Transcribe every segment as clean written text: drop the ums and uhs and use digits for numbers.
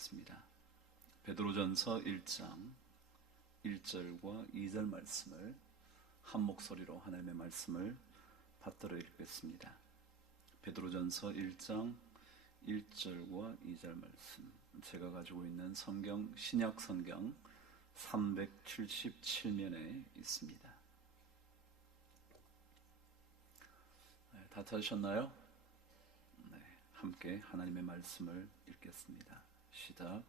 읽겠습니다. 베드로전서 1장 1절과 2절 말씀을 한 목소리로 하나님의 말씀을 받들어 읽겠습니다. 베드로전서 1장 1절과 2절 말씀, 제가 가지고 있는 성경 신약 성경 377면에 있습니다. 다 찾으셨나요? 네, 함께 하나님의 말씀을 읽겠습니다. 시작.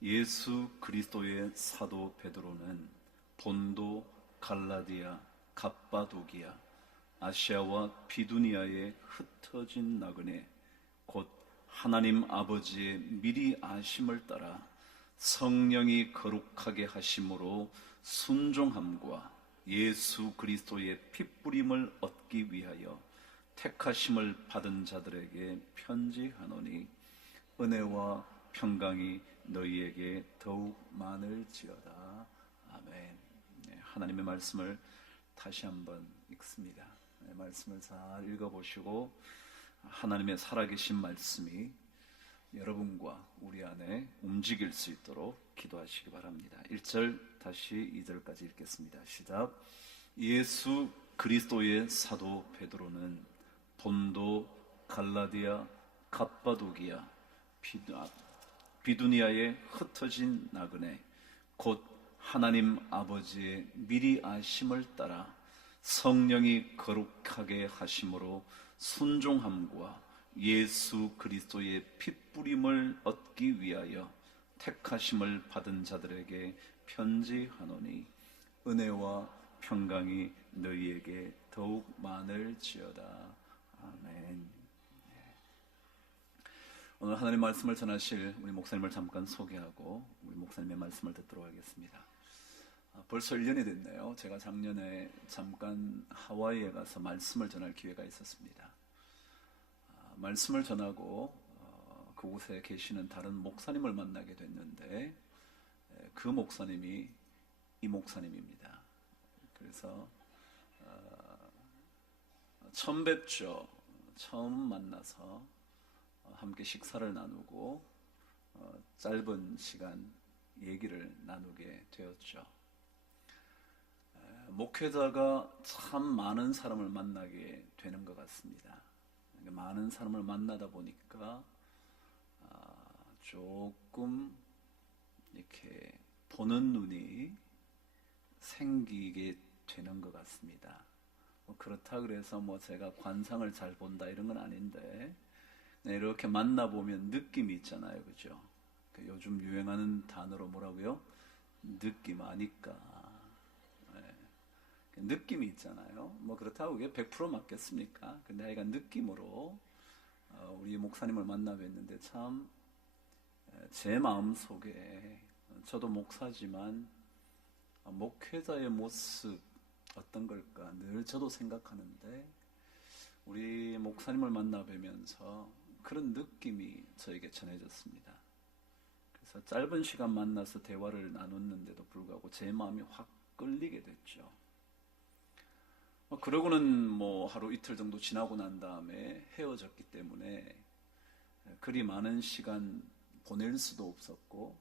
예수 그리스도의 사도 베드로는 본도, 갈라디아, 갑바도기아, 아시아와 비두니아에 흩어진 나그네 곧 하나님 아버지의 미리 아심을 따라 성령이 거룩하게 하심으로 순종함과 예수 그리스도의 핏부림을 얻기 위하여 택하심을 받은 자들에게 편지하노니 은혜와 평강이 너희에게 더욱 많을지어다. 아멘. 네, 하나님의 말씀을 다시 한번 읽습니다. 네, 말씀을 잘 읽어보시고 하나님의 살아계신 말씀이 여러분과 우리 안에 움직일 수 있도록 기도하시기 바랍니다. 1절 다시 2절까지 읽겠습니다. 시작. 예수 그리스도의 사도 베드로는 본도, 갈라디아, 갑바도기아, 비두니아에 흩어진 나그네 곧 하나님 아버지의 미리 아심을 따라 성령이 거룩하게 하심으로 순종함과 예수 그리스도의 핏부림을 얻기 위하여 택하심을 받은 자들에게 편지하노니 은혜와 평강이 너희에게 더욱 많을지어다. 아멘. 오늘 하나님 말씀을 전하실 우리 목사님을 잠깐 소개하고 우리 목사님의 말씀을 듣도록 하겠습니다. 벌써 1년이 됐네요. 제가 작년에 잠깐 하와이에 가서 말씀을 전할 기회가 있었습니다. 말씀을 전하고 그곳에 계시는 다른 목사님을 만나게 됐는데 그 목사님이 이 목사님입니다. 그래서 처음 뵙죠. 처음 만나서 함께 식사를 나누고 짧은 시간 얘기를 나누게 되었죠. 목회자가 참 많은 사람을 만나게 되는 것 같습니다. 많은 사람을 만나다 보니까 조금 이렇게 보는 눈이 생기게 되는 것 같습니다. 그렇다 그래서 제가 관상을 잘 본다 이런 건 아닌데 이렇게 만나보면 느낌이 있잖아요. 그죠? 요즘 유행하는 단어로 뭐라고요? 느낌 아니까. 네. 느낌이 있잖아요. 그렇다고 그게 100% 맞겠습니까? 근데 하여간 느낌으로 우리 목사님을 만나 뵀는데 참 제 마음 속에 저도 목사지만 목회자의 모습 어떤 걸까 늘 저도 생각하는데 우리 목사님을 만나 뵈면서 그런 느낌이 저에게 전해졌습니다. 그래서 짧은 시간 만나서 대화를 나눴는데도 불구하고 제 마음이 확 끌리게 됐죠. 그러고는 하루 이틀 정도 지나고 난 다음에 헤어졌기 때문에 그리 많은 시간 보낼 수도 없었고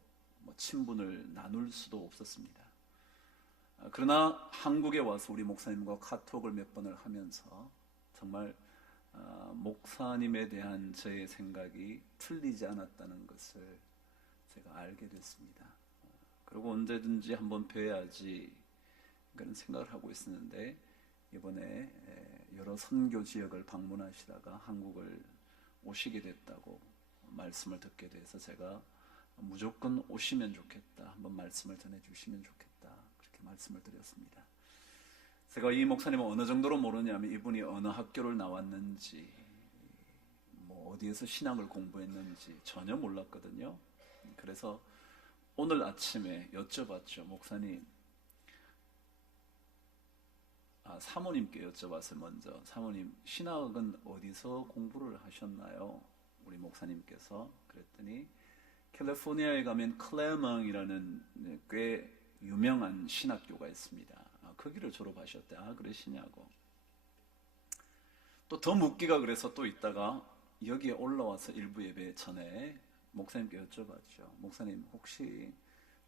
친분을 나눌 수도 없었습니다. 그러나 한국에 와서 우리 목사님과 카톡을 몇 번을 하면서 정말 목사님에 대한 저의 생각이 틀리지 않았다는 것을 제가 알게 됐습니다. 그리고 언제든지 한번 뵈야지 그런 생각을 하고 있었는데 이번에 여러 선교 지역을 방문하시다가 한국을 오시게 됐다고 말씀을 듣게 돼서 제가 무조건 오시면 좋겠다, 한번 말씀을 전해주시면 좋겠다 그렇게 말씀을 드렸습니다. 제가 이 목사님을 어느 정도로 모르냐면 이분이 어느 학교를 나왔는지 어디에서 신학을 공부했는지 전혀 몰랐거든요. 그래서 오늘 아침에 여쭤봤죠. 목사님, 사모님께 여쭤봤어요. 먼저 사모님, 신학은 어디서 공부를 하셨나요? 우리 목사님께서. 그랬더니 캘리포니아에 가면 클레망이라는 꽤 유명한 신학교가 있습니다. 거기를 졸업하셨대. 그러시냐고. 또 더 묻기가 그래서 또 있다가 여기에 올라와서 일부 예배 전에 목사님께 여쭤봤죠. 목사님, 혹시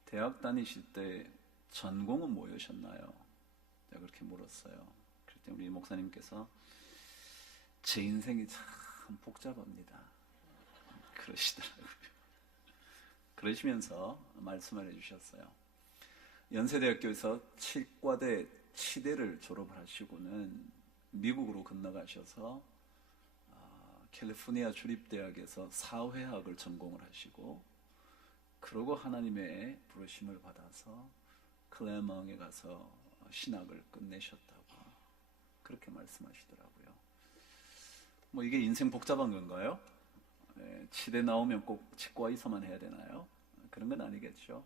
대학 다니실 때 전공은 뭐였나요? 제가 그렇게 물었어요. 그랬더니 우리 목사님께서 제 인생이 참 복잡합니다, 그러시더라고요. 그러시면서 말씀을 해주셨어요. 연세대학교에서 치과대 치대를 졸업을 하시고는 미국으로 건너가셔서 캘리포니아 주립대학에서 사회학을 전공을 하시고, 그러고 하나님의 부르심을 받아서 클레멍에 가서 신학을 끝내셨다고 그렇게 말씀하시더라고요. 뭐 이게 인생 복잡한 건가요? 치대 나오면 꼭 치과의사만 해야 되나요? 그런 건 아니겠죠.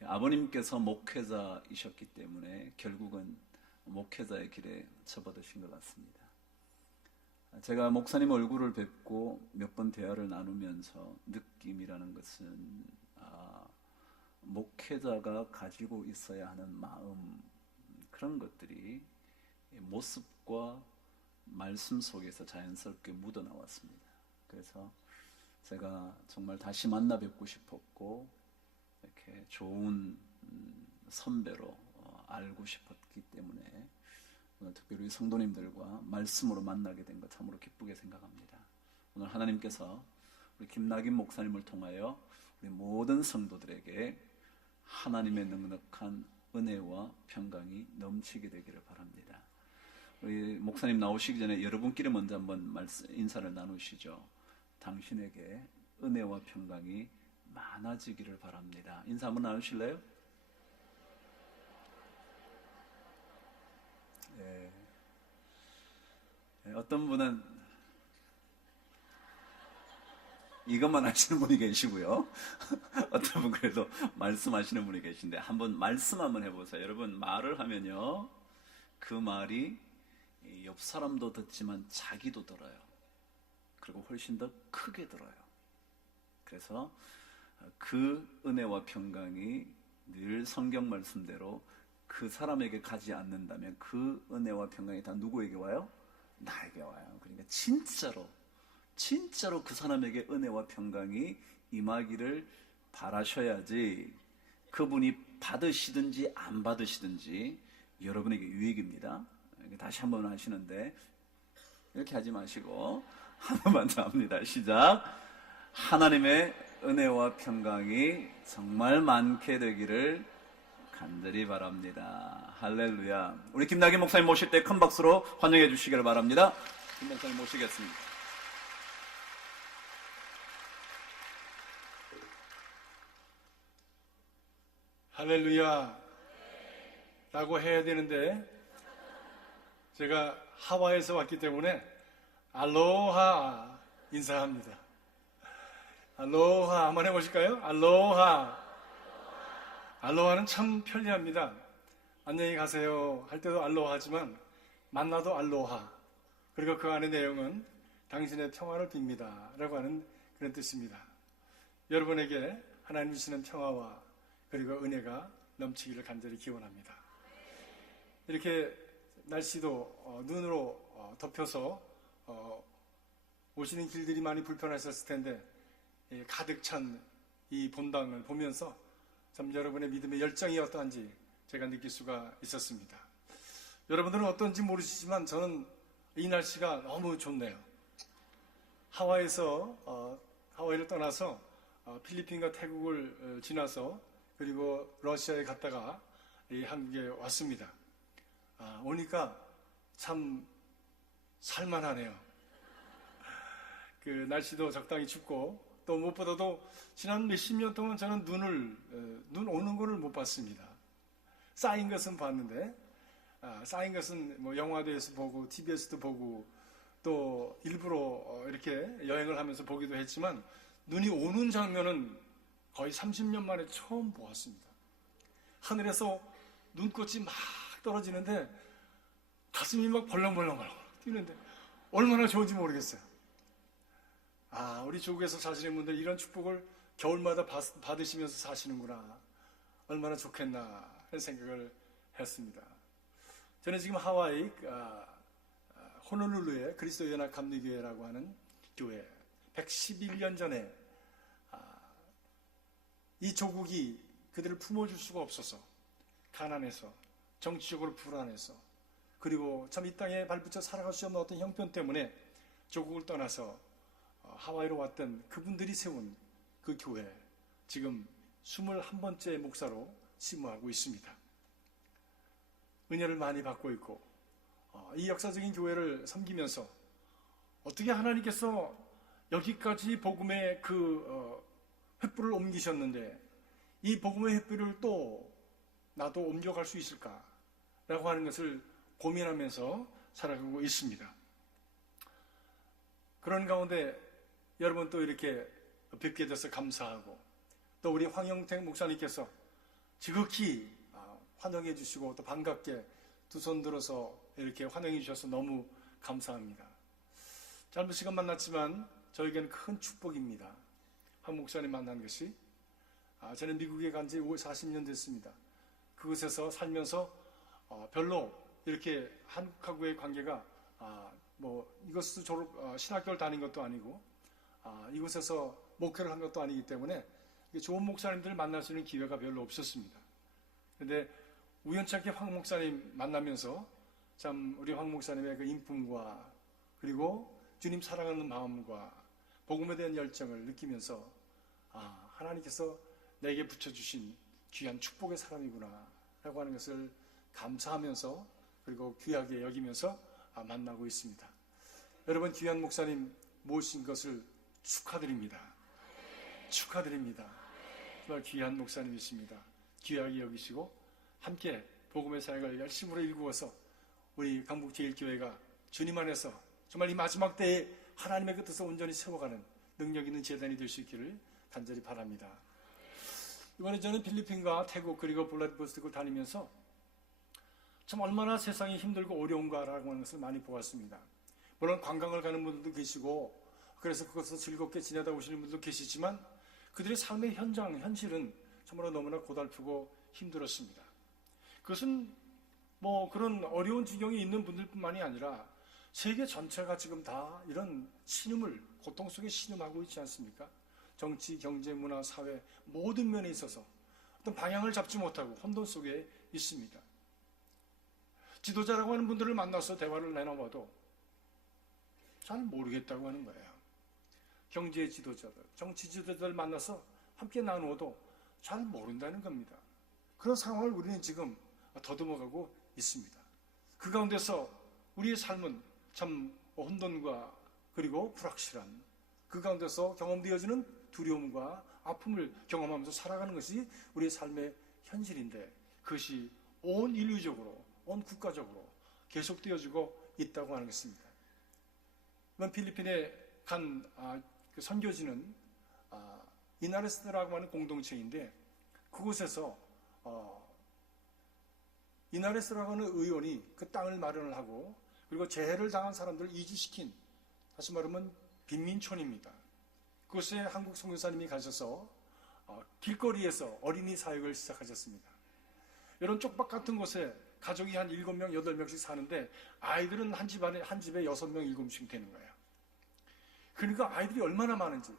아버님께서 목회자이셨기 때문에 결국은 목회자의 길에 접어드신 것 같습니다. 제가 목사님 얼굴을 뵙고 몇 번 대화를 나누면서 느낌이라는 것은 목회자가 가지고 있어야 하는 마음, 그런 것들이 모습과 말씀 속에서 자연스럽게 묻어나왔습니다. 그래서 제가 정말 다시 만나 뵙고 싶었고, 이렇게 좋은 선배로 알고 싶었기 때문에 오늘 특별히 성도님들과 말씀으로 만나게 된 것 참으로 기쁘게 생각합니다. 오늘 하나님께서 우리 김낙인 목사님을 통하여 우리 모든 성도들에게 하나님의 넉넉한 은혜와 평강이 넘치게 되기를 바랍니다. 우리 목사님 나오시기 전에 여러분끼리 먼저 한번 인사를 나누시죠. 당신에게 은혜와 평강이 많아지기를 바랍니다. 인사 한번 나누실래요? 네. 어떤 분은 이것만 하시는 분이 계시고요. 어떤 분 그래도 말씀하시는 분이 계신데, 한번 말씀 한번 해보세요. 여러분, 말을 하면요, 그 말이 옆 사람도 듣지만 자기도 들어요. 그리고 훨씬 더 크게 들어요. 그래서 그 은혜와 평강이 늘 성경 말씀대로 그 사람에게 가지 않는다면 그 은혜와 평강이 다 누구에게 와요? 나에게 와요. 그러니까 진짜로 그 사람에게 은혜와 평강이 임하기를 바라셔야지, 그분이 받으시든지 안 받으시든지 여러분에게 유익입니다. 다시 한번 하시는데 이렇게 하지 마시고 한 번만 더 합니다. 시작. 하나님의 은혜와 평강이 정말 많게 되기를 간절히 바랍니다. 할렐루야. 우리 김낙인 목사님 모실 때 큰 박수로 환영해 주시기를 바랍니다. 김 목사님 모시겠습니다. 할렐루야 라고 해야 되는데, 제가 하와이에서 왔기 때문에 알로하 인사합니다. 알로하 한번 해보실까요? 알로하. 알로하는 참 편리합니다. 안녕히 가세요 할 때도 알로하지만 만나도 알로하. 그리고 그 안의 내용은 당신의 평화를 빕니다 라고 하는 그런 뜻입니다. 여러분에게 하나님 주시는 평화와 그리고 은혜가 넘치기를 간절히 기원합니다. 이렇게 날씨도 눈으로 덮여서 오시는 길들이 많이 불편하셨을 텐데, 가득 찬 이 본당을 보면서 참 여러분의 믿음의 열정이 어떠한지 제가 느낄 수가 있었습니다. 여러분들은 어떤지 모르시지만 저는 이 날씨가 너무 좋네요. 하와이를 떠나서 필리핀과 태국을 지나서 그리고 러시아에 갔다가 한국에 왔습니다. 오니까 참 살만하네요. 그 날씨도 적당히 춥고, 또 무엇보다도 지난 몇십 년 동안 저는 눈 오는 거를 못 봤습니다. 쌓인 것은 봤는데, 쌓인 것은 뭐 영화도에서 보고 TV에서도 보고 또 일부러 이렇게 여행을 하면서 보기도 했지만, 눈이 오는 장면은 거의 30년 만에 처음 보았습니다. 하늘에서 눈꽃이 막 떨어지는데 가슴이 막 벌렁벌렁 뛰는데 얼마나 좋은지 모르겠어요. 우리 조국에서 사시는 분들 이런 축복을 겨울마다 받으시면서 사시는구나, 얼마나 좋겠나 하는 생각을 했습니다. 저는 지금 하와이 호놀룰루의 그리스도 연합 감리교회라고 하는 교회, 111년 전에 이 조국이 그들을 품어줄 수가 없어서 가난해서 정치적으로 불안해서 그리고 참 이 땅에 발붙여 살아갈 수 없는 어떤 형편 때문에 조국을 떠나서 하와이로 왔던 그분들이 세운 그 교회 지금 21번째 목사로 심무하고 있습니다. 은혜를 많이 받고 있고 이 역사적인 교회를 섬기면서 어떻게 하나님께서 여기까지 복음의 그 횃불을 옮기셨는데 이 복음의 횃불을 또 나도 옮겨갈 수 있을까라고 하는 것을 고민하면서 살아가고 있습니다. 그런 가운데 여러분 또 이렇게 뵙게 돼서 감사하고 또 우리 황영택 목사님께서 지극히 환영해 주시고 또 반갑게 두 손 들어서 이렇게 환영해 주셔서 너무 감사합니다. 짧은 시간 만났지만 저에게는 큰 축복입니다. 한 목사님 만난 것이 저는 미국에 간 지 40년 됐습니다. 그곳에서 살면서 별로 이렇게 한국하고의 관계가 이것도 신학교를 다닌 것도 아니고 이곳에서 목회를 한 것도 아니기 때문에 좋은 목사님들을 만날 수 있는 기회가 별로 없었습니다. 그런데 우연찮게 황 목사님 만나면서 참 우리 황 목사님의 그 인품과 그리고 주님 사랑하는 마음과 복음에 대한 열정을 느끼면서 하나님께서 내게 붙여주신 귀한 축복의 사람이구나 라고 하는 것을 감사하면서 그리고 귀하게 여기면서 만나고 있습니다. 여러분 귀한 목사님 모신 것을 축하드립니다. 축하드립니다. 정말 귀한 목사님이십니다. 귀하게 여기시고 함께 복음의 사역을 열심으로 일구어서 우리 강북제일교회가 주님 안에서 정말 이 마지막 때에 하나님의 그 뜻을 온전히 세워가는 능력 있는 재단이 될 수 있기를 간절히 바랍니다. 이번에 저는 필리핀과 태국 그리고 블라디보스토크를 다니면서 참 얼마나 세상이 힘들고 어려운가라고 하는 것을 많이 보았습니다. 물론 관광을 가는 분들도 계시고 그래서 그것을 즐겁게 지내다 오시는 분들도 계시지만 그들의 삶의 현실은 참으로 너무나 고달프고 힘들었습니다. 그것은 그런 어려운 지경에 있는 분들뿐만이 아니라 세계 전체가 지금 다 이런 신음을 고통 속에 신음하고 있지 않습니까? 정치, 경제, 문화, 사회 모든 면에 있어서 어떤 방향을 잡지 못하고 혼돈 속에 있습니다. 지도자라고 하는 분들을 만나서 대화를 나눠봐도 잘 모르겠다고 하는 거예요. 경제 지도자들, 정치 지도자들 만나서 함께 나누어도 잘 모른다는 겁니다. 그런 상황을 우리는 지금 더듬어가고 있습니다. 그 가운데서 우리의 삶은 참 혼돈과 그리고 불확실한 그 가운데서 경험되어지는 두려움과 아픔을 경험하면서 살아가는 것이 우리의 삶의 현실인데 그것이 온 인류적으로 온 국가적으로 계속되어지고 있다고 하는 것입니다. 이번 필리핀에 간 그 선교지는 이나레스라고 하는 공동체인데 그곳에서 이나레스라고 하는 의원이 그 땅을 마련을 하고 그리고 재해를 당한 사람들을 이주시킨 다시 말하면 빈민촌입니다. 그곳에 한국 선교사님이 가셔서 길거리에서 어린이 사역을 시작하셨습니다. 이런 쪽박 같은 곳에 가족이 한 7명, 8명씩 사는데 아이들은 한 집에 6명, 7명씩 되는 거예요. 그러니까 아이들이 얼마나 많은지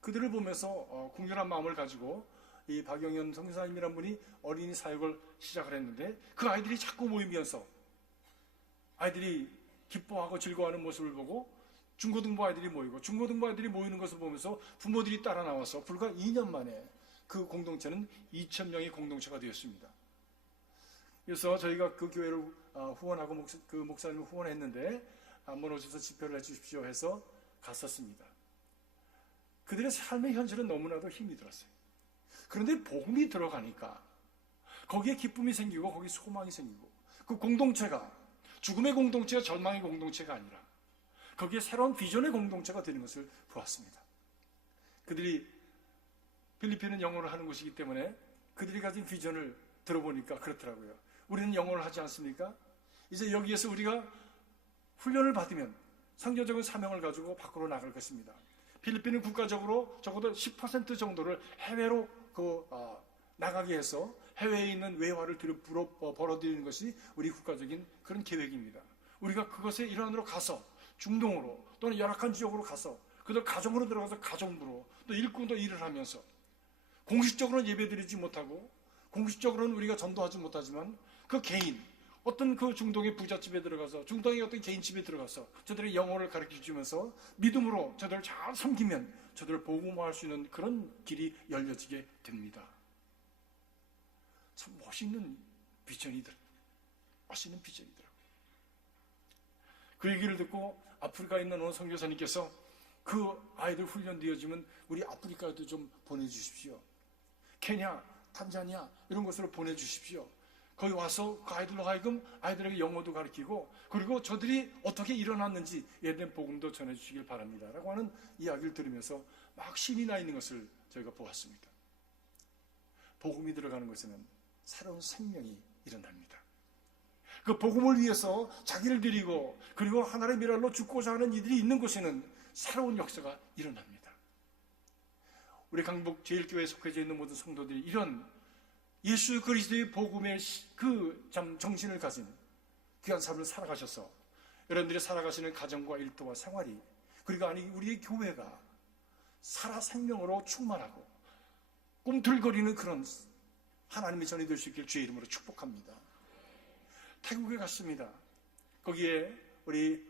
그들을 보면서 궁절한 마음을 가지고 이 박영현 선교사님이라는 분이 어린이 사역을 시작을 했는데 그 아이들이 자꾸 모이면서 아이들이 기뻐하고 즐거워하는 모습을 보고 중고등부 아이들이 모이고 중고등부 아이들이 모이는 것을 보면서 부모들이 따라 나와서 불과 2년 만에 그 공동체는 2,000명의 공동체가 되었습니다. 그래서 저희가 그 교회를 후원하고 그 목사님을 후원했는데 한번 오셔서 집회를 해주십시오 해서 갔었습니다. 그들의 삶의 현실은 너무나도 힘이 들었어요. 그런데 복음이 들어가니까 거기에 기쁨이 생기고 거기에 소망이 생기고 그 공동체가 죽음의 공동체가 절망의 공동체가 아니라 거기에 새로운 비전의 공동체가 되는 것을 보았습니다. 그들이 필리핀은 영어를 하는 곳이기 때문에 그들이 가진 비전을 들어보니까 그렇더라고요. 우리는 영어를 하지 않습니까? 이제 여기에서 우리가 훈련을 받으면 선교적인 사명을 가지고 밖으로 나갈 것입니다. 필리핀은 국가적으로 적어도 10% 정도를 해외로 나가게 해서 해외에 있는 외화를 벌어들이는 것이 우리 국가적인 그런 계획입니다. 우리가 그것의 일환으로 가서 중동으로 또는 열악한 지역으로 가서 그들 가정으로 들어가서 가정부로 또 일꾼도 일을 하면서 공식적으로는 예배드리지 못하고 공식적으로는 우리가 전도하지 못하지만 그 개인, 어떤 그 중동의 부잣집에 들어가서 중동의 어떤 개인집에 들어가서 저들의 영어를 가르쳐주면서 믿음으로 저들을 잘 섬기면 저들을 복음화할 수 있는 그런 길이 열려지게 됩니다. 참 멋있는 비전이더라고요. 멋있는 비전이더라고요. 그 얘기를 듣고 아프리카에 있는 어느 선교사님께서 그 아이들 훈련되어지면 우리 아프리카에도 좀 보내주십시오. 케냐, 탄자니아 이런 곳으로 보내주십시오. 거기 와서 그 아이들로 하여금 아이들에게 영어도 가르치고 그리고 저들이 어떻게 일어났는지 예된 복음도 전해주시길 바랍니다 라고 하는 이야기를 들으면서 막 신이 나 있는 것을 저희가 보았습니다. 복음이 들어가는 곳에는 새로운 생명이 일어납니다. 그 복음을 위해서 자기를 드리고 그리고 하나의 미랄로 죽고자 하는 이들이 있는 곳에는 새로운 역사가 일어납니다. 우리 강북 제일교회에 속해져 있는 모든 성도들이 이런 예수 그리스도의 복음의 그 정신을 가진 귀한 삶을 살아가셔서 여러분들이 살아가시는 가정과 일터와 생활이 그리고 우리의 교회가 살아 생명으로 충만하고 꿈틀거리는 그런 하나님의 전이 될 수 있길 주의 이름으로 축복합니다. 태국에 갔습니다. 거기에 우리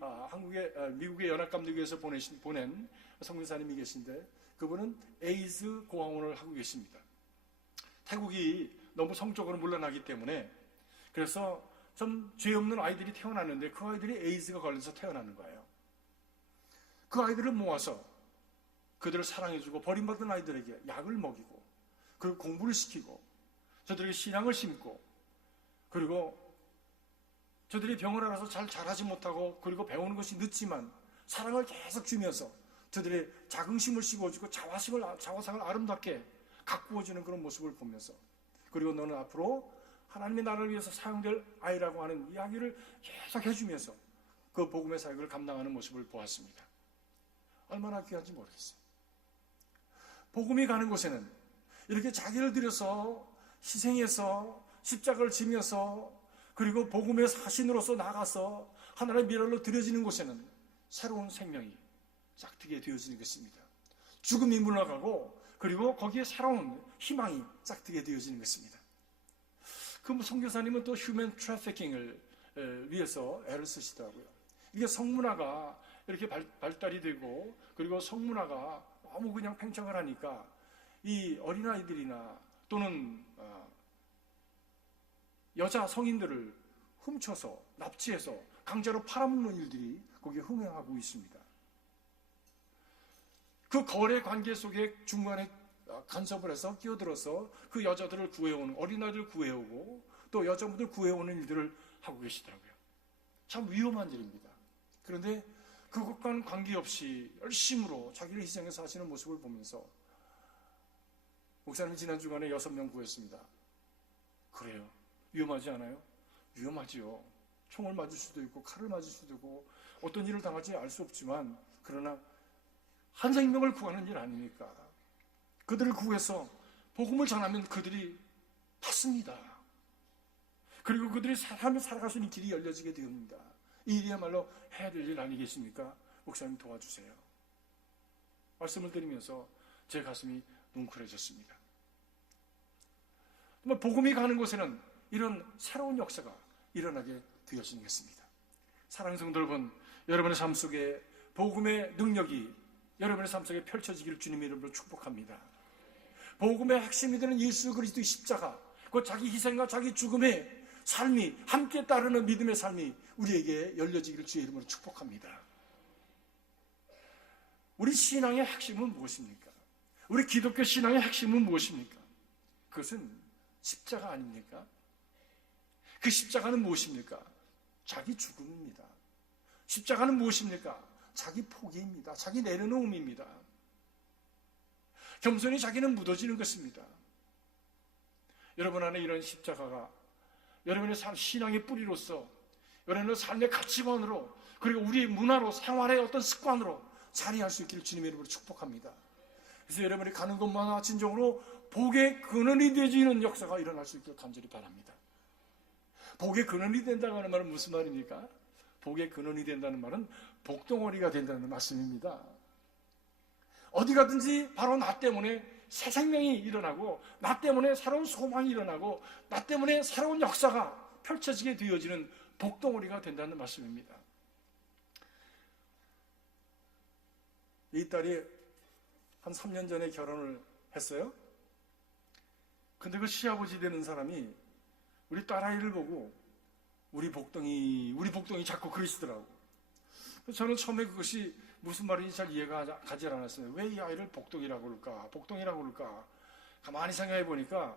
미국의 연합감리교회에서 보낸 성교사님이 계신데 그분은 에이즈 고아원을 하고 계십니다. 태국이 너무 성적으로 물러나기 때문에 그래서 좀 죄 없는 아이들이 태어났는데 그 아이들이 에이즈가 걸려서 태어나는 거예요. 그 아이들을 모아서 그들을 사랑해주고 버림받은 아이들에게 약을 먹이고 그리고 공부를 시키고 저들에게 신앙을 심고 그리고 저들이 병을 알아서 잘 자라지 못하고 그리고 배우는 것이 늦지만 사랑을 계속 주면서 저들의 자긍심을 씌워주고 자화상을 아름답게 가꾸어주는 그런 모습을 보면서 그리고 너는 앞으로 하나님의 나라를 위해서 사용될 아이라고 하는 이야기를 계속 해주면서 그 복음의 사역을 감당하는 모습을 보았습니다. 얼마나 귀한지 모르겠어요. 복음이 가는 곳에는 이렇게 자기를 들여서 희생해서 십자가를 지면서 그리고 복음의 사신으로서 나가서 하나님의 미랄로 드려지는 곳에는 새로운 생명이 짝트게 되어지는 것입니다. 죽음이 물러가고 그리고 거기에 새로운 희망이 짝트게 되어지는 것입니다. 그 선교사님은 또 휴먼 트래피킹을 위해서 애를 쓰시더라고요. 이게 성문화가 이렇게 발달이 되고 그리고 성문화가 너무 그냥 팽창을 하니까 이 어린아이들이나 또는 여자 성인들을 훔쳐서 납치해서 강제로 팔아먹는 일들이 거기에 흥행하고 있습니다. 그 거래 관계 속에 중간에 간섭을 해서 끼어들어서 그 여자들을 구해오는 어린아이들을 구해오고 또 여자분들 구해오는 일들을 하고 계시더라고요. 참 위험한 일입니다. 그런데 그것과는 관계없이 열심으로 자기를 희생해서 하시는 모습을 보면서 목사님 지난 주간에 6명 구했습니다. 그래요. 위험하지 않아요? 위험하지요. 총을 맞을 수도 있고 칼을 맞을 수도 있고 어떤 일을 당할지 알 수 없지만 그러나 한 생명을 구하는 일 아니니까 그들을 구해서 복음을 전하면 그들이 받습니다. 그리고 그들이 삶을 살아갈 수 있는 길이 열려지게 됩니다. 이 일이야말로 해야 될 일 아니겠습니까? 목사님 도와주세요. 말씀을 드리면서 제 가슴이 뭉클해졌습니다. 정말 복음이 가는 곳에는 이런 새로운 역사가 일어나게 되어지는 것입니다. 사랑하는 성도 여러분, 여러분의 삶 속에 복음의 능력이 여러분의 삶 속에 펼쳐지기를 주님의 이름으로 축복합니다. 복음의 핵심이 되는 예수 그리스도의 십자가, 그 자기 희생과 자기 죽음의 삶이 함께 따르는 믿음의 삶이 우리에게 열려지기를 주의 이름으로 축복합니다. 우리 신앙의 핵심은 무엇입니까? 우리 기독교 신앙의 핵심은 무엇입니까? 그것은 십자가 아닙니까? 그 십자가는 무엇입니까? 자기 죽음입니다. 십자가는 무엇입니까? 자기 포기입니다. 자기 내려놓음입니다. 겸손히 자기는 묻어지는 것입니다. 여러분 안에 이런 십자가가 여러분의 신앙의 뿌리로서 여러분의 삶의 가치관으로 그리고 우리의 문화로 생활의 어떤 습관으로 자리할 수 있기를 주님의 이름으로 축복합니다. 그래서 여러분이 가는 곳마다 진정으로 복의 근원이 되어지는 역사가 일어날 수 있기를 간절히 바랍니다. 복의 근원이 된다는 말은 무슨 말입니까? 복의 근원이 된다는 말은 복덩어리가 된다는 말씀입니다. 어디 가든지 바로 나 때문에 새 생명이 일어나고 나 때문에 새로운 소망이 일어나고 나 때문에 새로운 역사가 펼쳐지게 되어지는 복덩어리가 된다는 말씀입니다. 이 딸이 한 3년 전에 결혼을 했어요. 근데 그 시아버지 되는 사람이 우리 딸아이를 보고 우리 복덩이 자꾸 그러시더라고. 저는 처음에 그것이 무슨 말인지 잘 이해가 가지 않았어요. 왜 이 아이를 복덩이라고 그럴까? 복덩이라고 그럴까? 가만히 생각해 보니까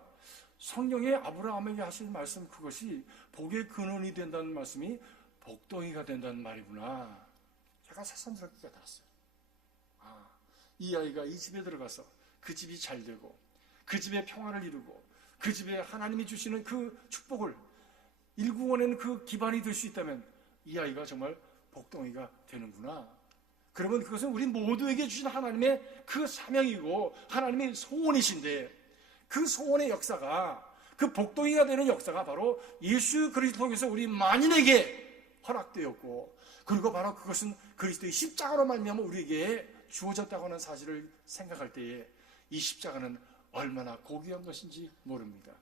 성경에 아브라함에게 하신 말씀, 그것이 복의 근원이 된다는 말씀이 복덩이가 된다는 말이구나. 제가 새삼스럽게 깨달았어요. 이 아이가 이 집에 들어가서 그 집이 잘 되고 그 집에 평화를 이루고 그 집에 하나님이 주시는 그 축복을 일구원에는 그 기반이 될 수 있다면 이 아이가 정말 복덩이가 되는구나. 그러면 그것은 우리 모두에게 주신 하나님의 그 사명이고 하나님의 소원이신데, 그 소원의 역사가, 그 복덩이가 되는 역사가 바로 예수 그리스도를 통해서 우리 만인에게 허락되었고, 그리고 바로 그것은 그리스도의 십자가로 말미암아 우리에게 주어졌다고 하는 사실을 생각할 때에 이 십자가는 얼마나 고귀한 것인지 모릅니다.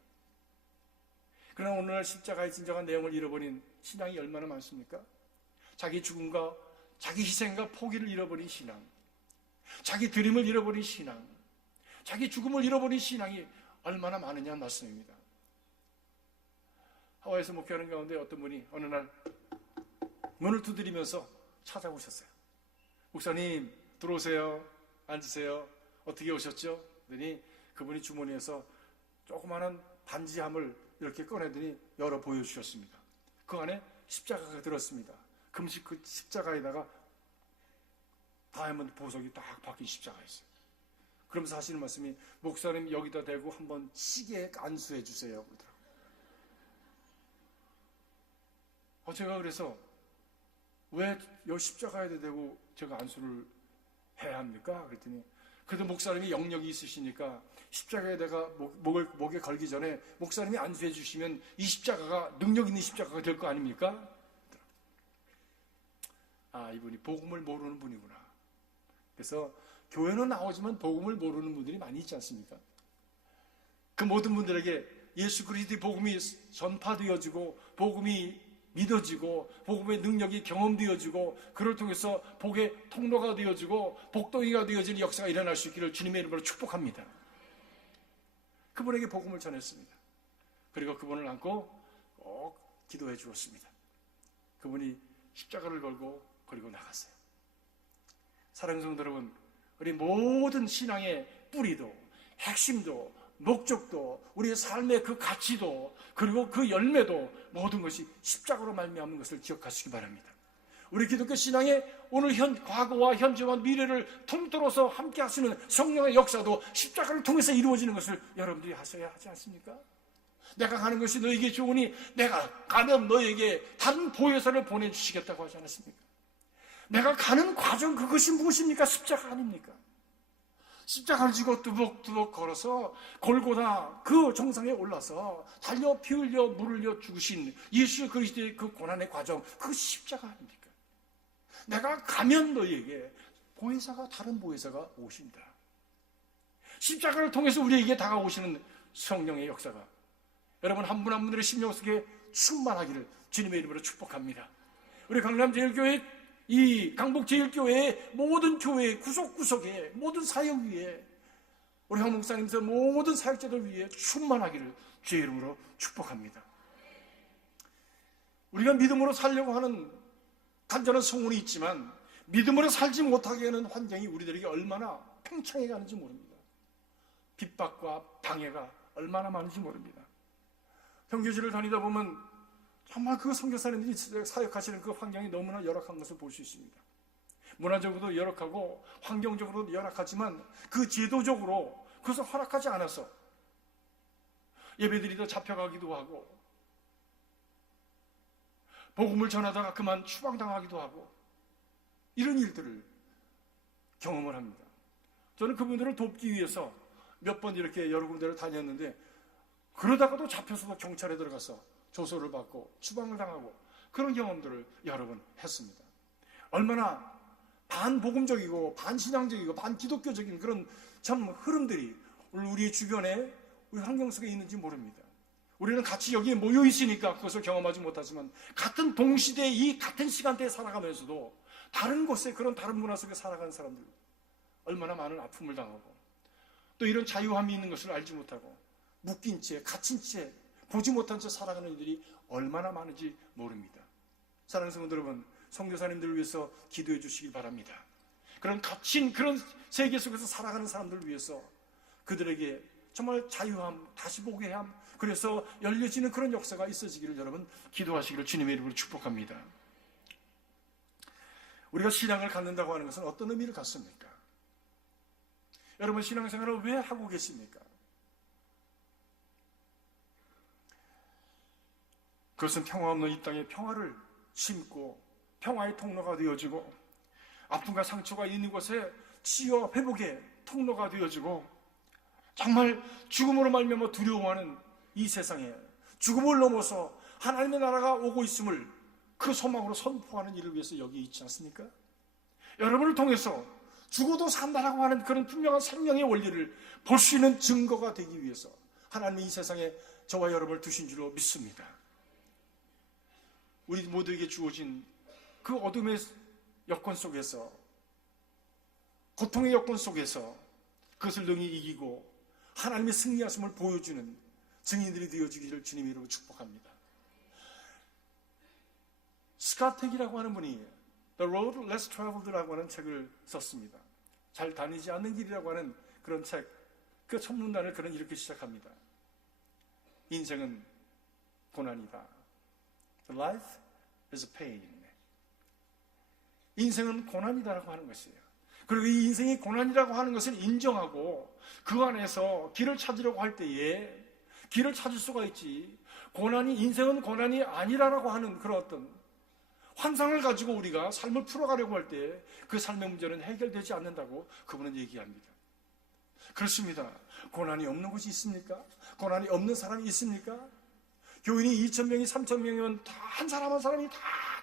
그러나 오늘날 십자가의 진정한 내용을 잃어버린 신앙이 얼마나 많습니까? 자기 죽음과 자기 희생과 포기를 잃어버린 신앙, 자기 드림을 잃어버린 신앙, 자기 죽음을 잃어버린 신앙이 얼마나 많으냐는 말씀입니다. 하와이에서 목회하는 가운데 어떤 분이 어느 날 문을 두드리면서 찾아오셨어요. 목사님, 들어오세요. 앉으세요. 어떻게 오셨죠? 그랬더니 그분이 주머니에서 조그마한 반지함을 이렇게 꺼내더니 열어 보여주셨습니다. 그 안에 십자가가 들었습니다. 금식 그 십자가에다가 다이아몬드 보석이 딱 박힌 십자가였어요. 그러면서 하시는 말씀이, 목사님 여기다 대고 한번 시계에 안수해 주세요. 그러더라고요. 제가 그래서 왜 여기 십자가에 대고 제가 안수를 해야 합니까? 그랬더니 그래도 목사님이 영역이 있으시니까 십자가에다가 목에 걸기 전에 목사님이 안수해 주시면 이 십자가가 능력 있는 십자가가 될 거 아닙니까? 이분이 복음을 모르는 분이구나. 그래서 교회는 나오지만 복음을 모르는 분들이 많이 있지 않습니까? 그 모든 분들에게 예수 그리스도의 복음이 전파되어지고 복음이 믿어지고 복음의 능력이 경험되어지고 그를 통해서 복의 통로가 되어지고 복덩이가 되어지는 역사가 일어날 수 있기를 주님의 이름으로 축복합니다. 그분에게 복음을 전했습니다. 그리고 그분을 안고 꼭 기도해 주었습니다. 그분이 십자가를 걸고 그리고 나갔어요. 사랑하는 성도 여러분, 우리 모든 신앙의 뿌리도 핵심도 목적도 우리의 삶의 그 가치도 그리고 그 열매도 모든 것이 십자가로 말미암는 것을 기억하시기 바랍니다. 우리 기독교 신앙의 오늘 과거와 현재와 미래를 통틀어서 함께 하시는 성령의 역사도 십자가를 통해서 이루어지는 것을 여러분들이 하셔야 하지 않습니까? 내가 가는 것이 너에게 좋으니 내가 가면 너에게 다른 보혜사를 보내주시겠다고 하지 않았습니까? 내가 가는 과정, 그것이 무엇입니까? 십자가 아닙니까? 십자가를 지고 뚜벅뚜벅 걸어서 골고다 그 정상에 올라서 달려 피 흘려 물 흘려 죽으신 예수 그리스도의 그 고난의 과정, 그 십자가 아닙니까? 내가 가면 너희에게 보혜사가, 다른 보혜사가 오신다. 십자가를 통해서 우리에게 다가오시는 성령의 역사가 여러분 한 분 한 분들의 심령 속에 충만하기를 주님의 이름으로 축복합니다. 우리 강남제일교회, 이 강북제일교회의 모든 교회 구석구석에 모든 사역 위에 우리 황 목사님께서 모든 사역자들 위에 충만하기를 주의 이름으로 축복합니다. 우리가 믿음으로 살려고 하는 간절한 소원이 있지만 믿음으로 살지 못하게 하는 환경이 우리들에게 얼마나 팽창해 가는지 모릅니다. 핍박과 방해가 얼마나 많은지 모릅니다. 선교지를 다니다 보면 정말 그 선교사님들이 사역하시는 그 환경이 너무나 열악한 것을 볼 수 있습니다. 문화적으로도 열악하고 환경적으로도 열악하지만 그 제도적으로 그것을 허락하지 않아서 예배드리다 잡혀가기도 하고 복음을 전하다가 그만 추방당하기도 하고 이런 일들을 경험을 합니다. 저는 그분들을 돕기 위해서 몇 번 이렇게 여러 군데를 다녔는데 그러다가도 잡혀서도 경찰에 들어가서 조소를 받고 추방을 당하고 그런 경험들을 여러 번 했습니다. 얼마나 반복음적이고 반신앙적이고 반기독교적인 그런 참 흐름들이 오늘 우리 주변에 우리 환경 속에 있는지 모릅니다. 우리는 같이 여기에 모여 있으니까 그것을 경험하지 못하지만 같은 동시대에 이 같은 시간대에 살아가면서도 다른 곳에 그런 다른 문화 속에 살아가는 사람들 얼마나 많은 아픔을 당하고 또 이런 자유함이 있는 것을 알지 못하고 묶인 채 갇힌 채 보지 못한 채 살아가는 이들이 얼마나 많은지 모릅니다. 사랑하는 성도 여러분, 선교사님들을 위해서 기도해 주시기 바랍니다. 그런 갇힌 그런 세계 속에서 살아가는 사람들을 위해서 그들에게 정말 자유함, 다시 보게 함, 그래서 열려지는 그런 역사가 있어지기를 여러분 기도하시기를 주님의 이름으로 축복합니다. 우리가 신앙을 갖는다고 하는 것은 어떤 의미를 갖습니까? 여러분 신앙생활을 왜 하고 계십니까? 그것은 평화 없는 이 땅에 평화를 심고 평화의 통로가 되어지고 아픔과 상처가 있는 곳에 치유와 회복의 통로가 되어지고 정말 죽음으로 말미암아 두려워하는 이 세상에 죽음을 넘어서 하나님의 나라가 오고 있음을 그 소망으로 선포하는 일을 위해서 여기 있지 않습니까? 여러분을 통해서 죽어도 산다라고 하는 그런 분명한 생명의 원리를 볼 수 있는 증거가 되기 위해서 하나님이 이 세상에 저와 여러분을 두신 줄로 믿습니다. 우리 모두에게 주어진 그 어둠의 여건 속에서 고통의 여건 속에서 그것을 능히 이기고 하나님의 승리하심을 보여주는 증인들이 되어주기를 주님의 이름으로 축복합니다. 스카텍이라고 하는 분이 The Road Less Traveled라고 하는 책을 썼습니다. 잘 다니지 않는 길이라고 하는 그런 책, 그 첫 문단을 그는 이렇게 시작합니다. 인생은 고난이다. Life is pain. 인생은 고난이다라고 하는 것이에요. 그리고 이 인생이 고난이라고 하는 것을 인정하고 그 안에서 길을 찾으려고 할 때에 길을 찾을 수가 있지, 인생은 고난이 아니라고 하는 그런 어떤 환상을 가지고 우리가 삶을 풀어가려고 할 때 그 삶의 문제는 해결되지 않는다고 그분은 얘기합니다. 그렇습니다. 고난이 없는 곳이 있습니까? 고난이 없는 사람이 있습니까? 교인이 2,000명이 3,000명이면 다 한 사람 한 사람이 다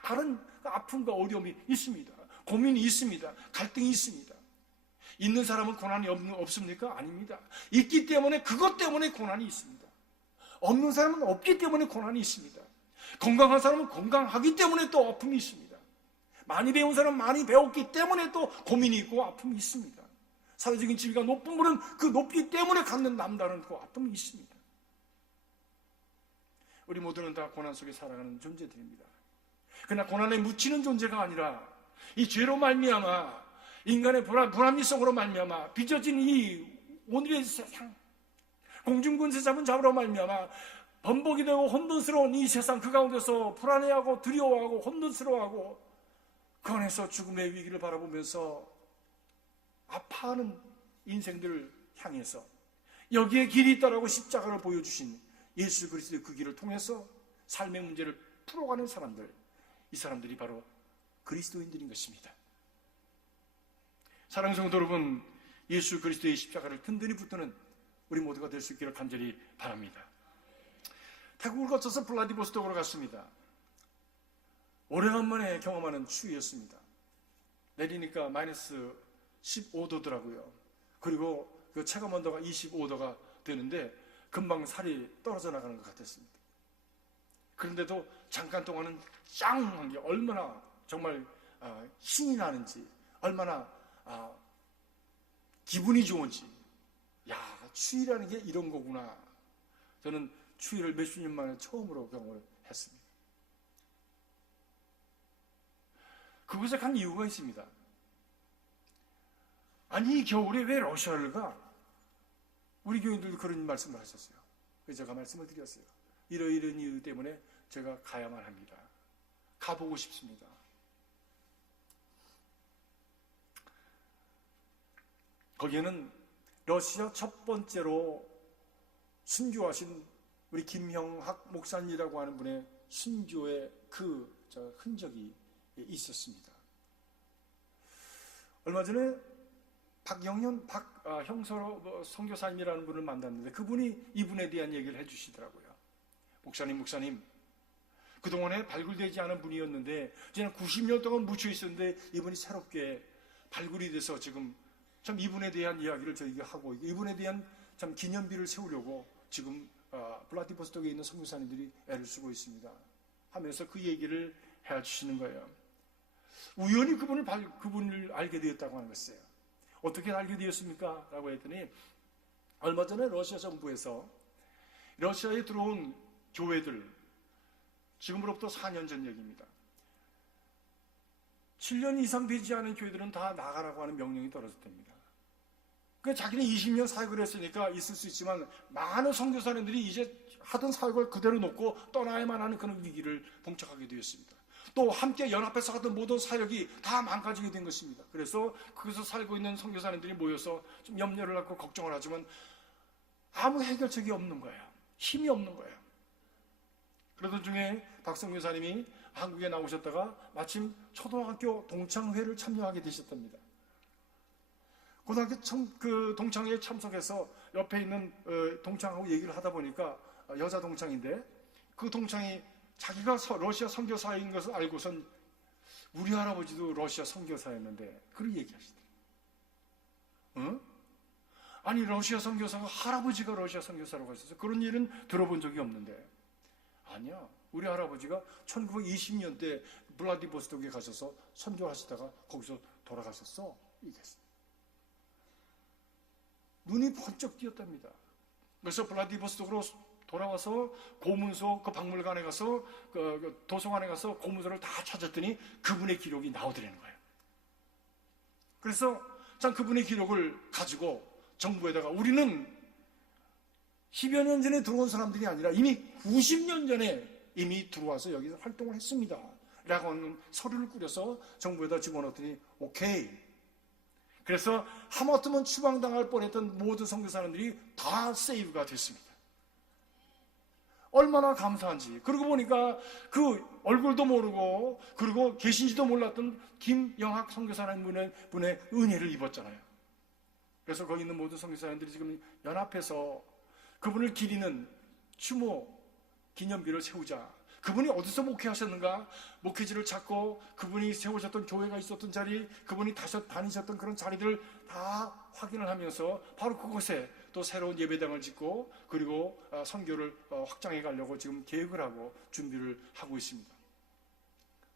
다른 아픔과 어려움이 있습니다. 고민이 있습니다. 갈등이 있습니다. 있는 사람은 고난이 없습니까? 아닙니다. 있기 때문에 그것 때문에 고난이 있습니다. 없는 사람은 없기 때문에 고난이 있습니다. 건강한 사람은 건강하기 때문에 또 아픔이 있습니다. 많이 배운 사람은 많이 배웠기 때문에 또 고민이 있고 아픔이 있습니다. 사회적인 지위가 높은 분은 그 높기 때문에 갖는 남다른 그 아픔이 있습니다. 우리 모두는 다 고난 속에 살아가는 존재들입니다. 그러나 고난에 묻히는 존재가 아니라 이 죄로 말미암아 인간의 불합리성으로 말미암아 빚어진 이 오늘의 세상, 공중군세 잡은 자로 말미암아 번복이 되고 혼돈스러운 이 세상 그 가운데서 불안해하고 두려워하고 혼돈스러워하고 그 안에서 죽음의 위기를 바라보면서 아파하는 인생들을 향해서 여기에 길이 있다라고 십자가를 보여주신 예수 그리스도의 그 길을 통해서 삶의 문제를 풀어가는 사람들, 이 사람들이 바로 그리스도인들인 것입니다. 사랑하는 성도 여러분, 예수 그리스도의 십자가를 든든히 붙드는 우리 모두가 될 수 있기를 간절히 바랍니다. 태국을 거쳐서 블라디보스톡으로 갔습니다. 오래간만에 경험하는 추위였습니다. 내리니까 마이너스 15도더라고요. 그리고 그 체감 온도가 25도가 되는데 금방 살이 떨어져 나가는 것 같았습니다. 그런데도 잠깐 동안은 짱한 게 얼마나 정말 신이 나는지, 얼마나 기분이 좋은지, 야, 추위라는 게 이런 거구나. 저는 추위를 몇십 년 만에 처음으로 경험을 했습니다. 그곳에 간 이유가 있습니다. 아니, 이 겨울에 왜 러시아를 가? 우리 교인들도 그런 말씀을 하셨어요. 그래서 제가 말씀을 드렸어요. 이런 이유 때문에 제가 가야만 합니다. 가보고 싶습니다. 거기에는 러시아 첫 번째로 순교하신 우리 김형학 목사님이라고 하는 분의 순교의 그 흔적이 있었습니다. 얼마 전에 박영현 형서 선교사님이라는 분을 만났는데 그분이 이분에 대한 얘기를 해주시더라고요. 목사님, 그동안에 발굴되지 않은 분이었는데 지난 90년 동안 묻혀 있었는데 이분이 새롭게 발굴이 돼서 지금 참 이분에 대한 이야기를 저희가 하고 이분에 대한 참 기념비를 세우려고 지금 블라디보스톡에 있는 선교사님들이 애를 쓰고 있습니다. 하면서 그 얘기를 해주시는 거예요. 우연히 그분을 알게 되었다고 하는 것이에요. 어떻게 알게 되었습니까? 라고 했더니 얼마 전에 러시아 정부에서 러시아에 들어온 교회들, 지금으로부터 4년 전 얘기입니다. 7년 이상 되지 않은 교회들은 다 나가라고 하는 명령이 떨어졌답니다. 그러니까 자기는 20년 사역을 했으니까 있을 수 있지만 많은 선교사님들이 이제 하던 사역을 그대로 놓고 떠나야만 하는 그런 위기를 봉착하게 되었습니다. 또 함께 연합해서 하던 모든 사역이 다 망가지게 된 것입니다. 그래서 거기서 살고 있는 선교사님들이 모여서 좀 염려를 갖고 걱정을 하지만 아무 해결책이 없는 거예요. 힘이 없는 거예요. 그러던 중에 박 선교사님이 한국에 나오셨다가 마침 초등학교 동창회를 참여하게 되셨답니다. 고등학교 그 동창회에 참석해서 옆에 있는 동창하고 얘기를 하다 보니까 여자 동창인데 그 동창이 자기가 러시아 선교사인 것을 알고선 우리 할아버지도 러시아 선교사였는데 그렇게 얘기하시더라고요. 응? 아니 러시아 선교사가 할아버지가 러시아 선교사라고 하셔서 그런 일은 들어본 적이 없는데 아니야. 우리 할아버지가 1920년대 블라디보스톡에 가셔서 선교하시다가 거기서 돌아가셨어. 얘기했어요. 눈이 번쩍 띄었답니다. 그래서 블라디보스톡으로 돌아와서 고문소 그 박물관에 가서 그 도서관에 가서 고문서를 다 찾았더니 그분의 기록이 나오더라는 거예요. 그래서 참 그분의 기록을 가지고 정부에다가 우리는 10여 년 전에 들어온 사람들이 아니라 이미 90년 전에 이미 들어와서 여기서 활동을 했습니다. 라고 하는 서류를 꾸려서 정부에다 집어넣더니 오케이. 그래서 하마터면 추방당할 뻔했던 모든 선교사님들이 다 세이브가 됐습니다. 얼마나 감사한지. 그러고 보니까 그 얼굴도 모르고 그리고 계신지도 몰랐던 김영학 선교사라는 분의 은혜를 입었잖아요. 그래서 거기 있는 모든 선교사님들이 지금 연합해서 그분을 기리는 추모 기념비를 세우자. 그분이 어디서 목회하셨는가? 목회지를 찾고 그분이 세우셨던 교회가 있었던 자리, 그분이 다니셨던 그런 자리들 다 확인을 하면서 바로 그곳에 또 새로운 예배당을 짓고 그리고 선교를 확장해 가려고 지금 계획을 하고 준비를 하고 있습니다.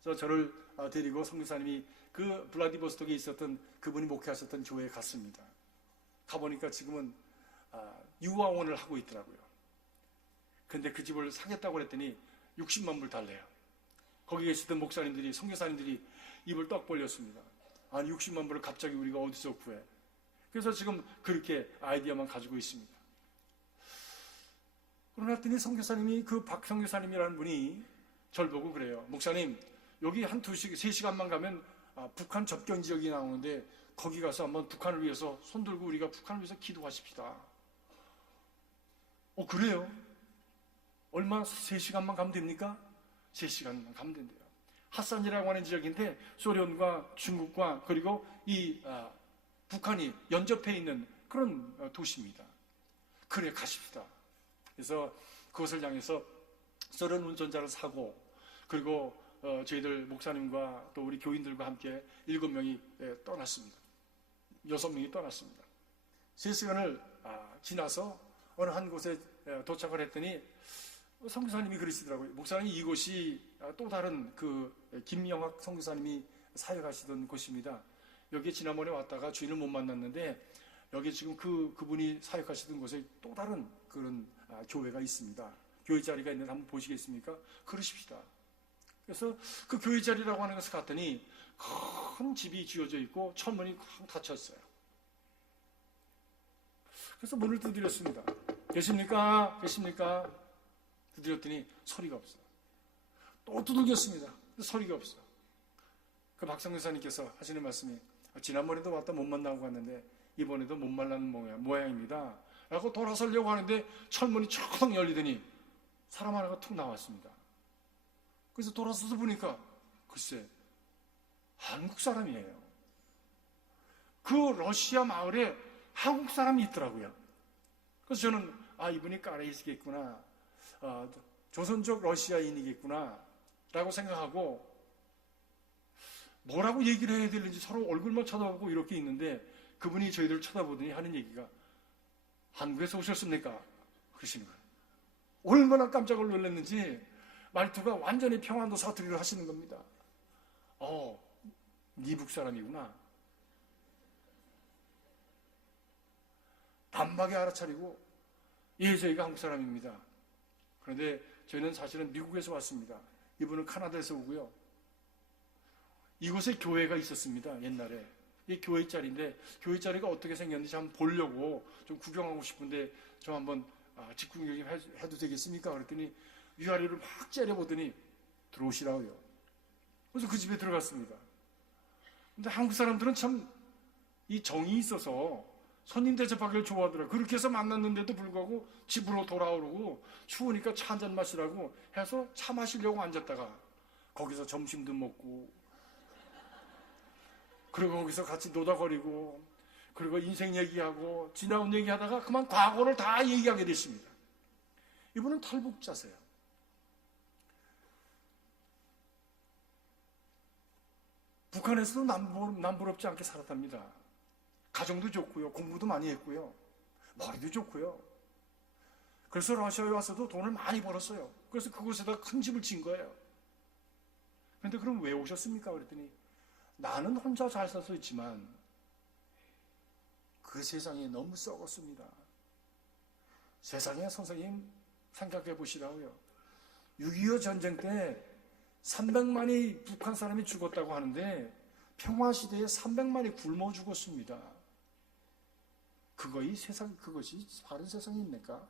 그래서 저를 데리고 선교사님이 그 블라디보스톡에 있었던 그분이 목회하셨던 교회에 갔습니다. 가보니까 지금은 유아원을 하고 있더라고요. 근데 그 집을 사겠다고 그랬더니 60만 불 달래요. 거기 계시던 목사님들이, 선교사님들이 입을 떡 벌렸습니다. 아니 60만 불을 갑자기 우리가 어디서 구해? 그래서 지금 그렇게 아이디어만 가지고 있습니다. 그러더니 선교사님이 그 박 선교사님이라는 분이 절 보고 그래요. 목사님 여기 한 3시간만 가면 북한 접경 지역이 나오는데 거기 가서 한번 북한을 위해서 손 들고 우리가 북한을 위해서 기도하십시다. 그래요? 얼마 3시간만 가면 됩니까? 3시간만 가면 된대요. 핫산이라고 하는 지역인데 소련과 중국과 그리고 이 북한이 연접해 있는 그런 도시입니다. 그래 가십시다. 그래서 그것을 향해서 소련 운전자를 사고 그리고 저희들 목사님과 또 우리 교인들과 함께 7명이 떠났습니다. 6명이 떠났습니다. 3시간을 지나서 어느 한 곳에 도착을 했더니 선교사님이 그러시더라고요. 목사님 이곳이 또 다른 그 김영학 선교사님이 사역하시던 곳입니다. 여기 지난번에 왔다가 주인을 못 만났는데 여기 지금 그분이 사역하시던 곳에 또 다른 그런 교회가 있습니다. 교회 자리가 있는데 한번 보시겠습니까? 그러십시다. 그래서 그 교회 자리라고 하는 것을 갔더니 큰 집이 지어져 있고 천문이 쾅 닫혔어요. 그래서 문을 두드렸습니다. 계십니까? 계십니까? 두드렸더니 소리가 없어요. 또 두들겼습니다. 소리가 없어요. 그 박성교사님께서 하시는 말씀이 지난번에도 왔다 못 만나고 갔는데 이번에도 못 만나는 모양입니다. 라고 돌아서려고 하는데 철문이 척 열리더니 사람 하나가 툭 나왔습니다. 그래서 돌아서서 보니까 글쎄 한국 사람이에요. 그 러시아 마을에 한국 사람이 있더라고요. 그래서 저는 이분이 까레이시겠구나. 조선족 러시아인이겠구나 라고 생각하고 뭐라고 얘기를 해야 되는지 서로 얼굴만 쳐다보고 이렇게 있는데 그분이 저희들을 쳐다보더니 하는 얘기가 한국에서 오셨습니까? 그러시는 거예요. 얼마나 깜짝을 놀랐는지 말투가 완전히 평안도 사투리를 하시는 겁니다. 미국 사람이구나. 단박에 알아차리고, 예, 저희가 한국 사람입니다. 그런데 저희는 사실은 미국에서 왔습니다. 이분은 카나다에서 오고요. 이곳에 교회가 있었습니다. 옛날에. 이 교회 자리인데, 교회 자리가 어떻게 생겼는지 한번 보려고 좀 구경하고 싶은데, 좀 한번 직구경 해도 되겠습니까? 그랬더니 위아래를 막 째려보더니 들어오시라고요. 그래서 그 집에 들어갔습니다. 근데 한국 사람들은 참 이 정이 있어서 손님 대접하기를 좋아하더라고요. 그렇게 해서 만났는데도 불구하고 집으로 돌아오고 추우니까 차 한잔 마시라고 해서 차 마시려고 앉았다가 거기서 점심도 먹고, 그리고 거기서 같이 노닥거리고, 그리고 인생 얘기하고 지나온 얘기하다가 그만 과거를 다 얘기하게 됐습니다. 이분은 탈북자세요. 북한에서도 남부럽지 않게 살았답니다. 가정도 좋고요, 공부도 많이 했고요, 머리도 좋고요. 그래서 러시아에 와서도 돈을 많이 벌었어요. 그래서 그곳에다 큰 집을 지은 거예요. 그런데 그럼 왜 오셨습니까? 그랬더니 나는 혼자 잘 살 수 있지만 그 세상이 너무 썩었습니다. 세상에 선생님 생각해 보시라고요. 6.25 전쟁 때 300만이 북한 사람이 죽었다고 하는데 평화시대에 300만이 굶어 죽었습니다. 그것이 바른 세상입니까?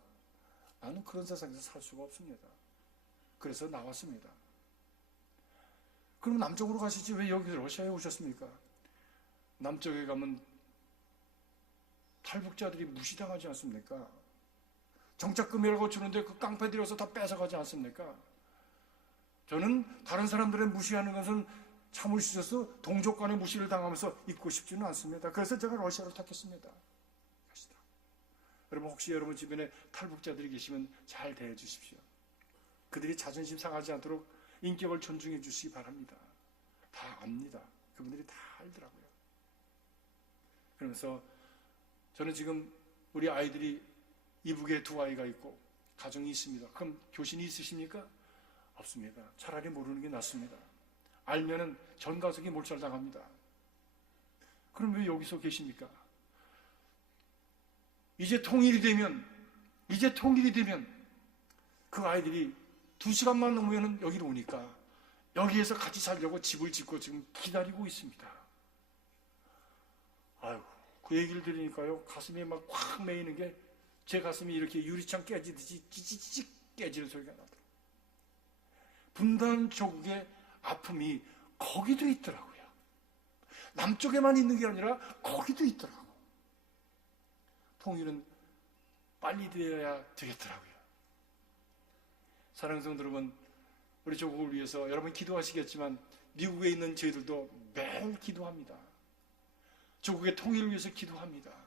나는 그런 세상에서 살 수가 없습니다. 그래서 나왔습니다. 그럼 남쪽으로 가시지 왜 여기 러시아에 오셨습니까? 남쪽에 가면 탈북자들이 무시당하지 않습니까? 정착금이라고 주는데 그 깡패 들여서 다 뺏어가지 않습니까? 저는 다른 사람들의 무시하는 것은 참을 수 있어서 동족 간의 무시를 당하면서 있고 싶지는 않습니다. 그래서 제가 러시아를 택했습니다. 여러분, 혹시 여러분 주변에 탈북자들이 계시면 잘 대해 주십시오. 그들이 자존심 상하지 않도록 인격을 존중해 주시기 바랍니다. 다 압니다. 그분들이 다 알더라고요. 그러면서 저는 지금 우리 아이들이 이북에 2아이가 있고 가정이 있습니다. 그럼 교신이 있으십니까? 없습니다. 차라리 모르는 게 낫습니다. 알면은 전 가족이 몰살당합니다. 그럼 왜 여기서 계십니까? 이제 통일이 되면 그 아이들이 2시간만 넘으면 여기로 오니까 여기에서 같이 살려고 집을 짓고 지금 기다리고 있습니다. 아유, 그 얘기를 들으니까요, 가슴이 막 확 메이는 게 제 가슴이 이렇게 유리창 깨지듯이 찌찌찌 깨지는 소리가 나더라고요. 분단 조국의 아픔이 거기도 있더라고요. 남쪽에만 있는 게 아니라 거기도 있더라고요. 통일은 빨리 되어야 되겠더라고요. 사랑하는 성도 여러분, 우리 조국을 위해서 여러분 기도하시겠지만 미국에 있는 저희들도 매일 기도합니다. 조국의 통일을 위해서 기도합니다.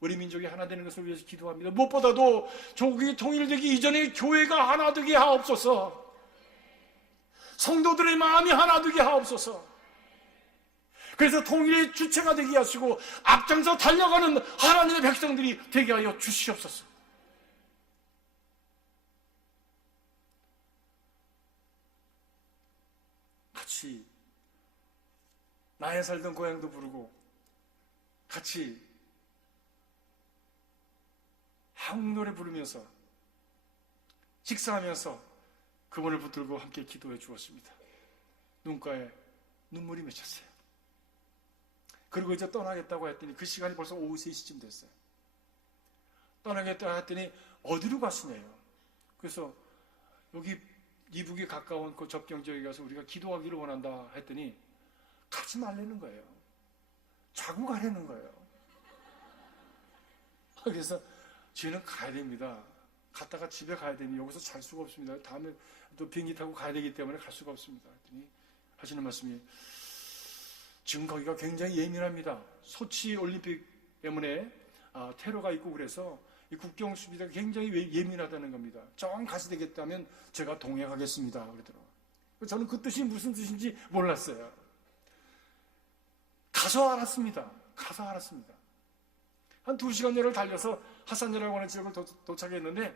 우리 민족이 하나 되는 것을 위해서 기도합니다. 무엇보다도 조국이 통일되기 이전에 교회가 하나 되게 하옵소서. 성도들의 마음이 하나 되게 하옵소서. 그래서 통일의 주체가 되게 하시고 앞장서 달려가는 하나님의 백성들이 되게 하여 주시옵소서. 같이 나의 살던 고향도 부르고 같이 한국 노래 부르면서 식사하면서 그분을 붙들고 함께 기도해 주었습니다. 눈가에 눈물이 맺혔어요. 그리고 이제 떠나겠다고 했더니 그 시간이 벌써 오후 3시쯤 됐어요. 떠나겠다고 했더니 어디로 가시냐요. 그래서 여기 이북에 가까운 그 접경 지역에 가서 우리가 기도하기를 원한다 했더니 가지 말라는 거예요. 자고 가라는 거예요. 그래서 저희는 가야 됩니다. 갔다가 집에 가야 되니 여기서 잘 수가 없습니다. 다음에 또 비행기 타고 가야 되기 때문에 갈 수가 없습니다. 했더니 하시는 말씀이 지금 거기가 굉장히 예민합니다. 소치 올림픽 때문에 테러가 있고 그래서 이 국경 수비가 굉장히 예민하다는 겁니다. 정 가시 되겠다면 제가 동행하겠습니다. 그러더라고요. 저는 그 뜻이 무슨 뜻인지 몰랐어요. 가서 알았습니다. 한 2시간여를 달려서 하산이라고 하는 지역을 도착했는데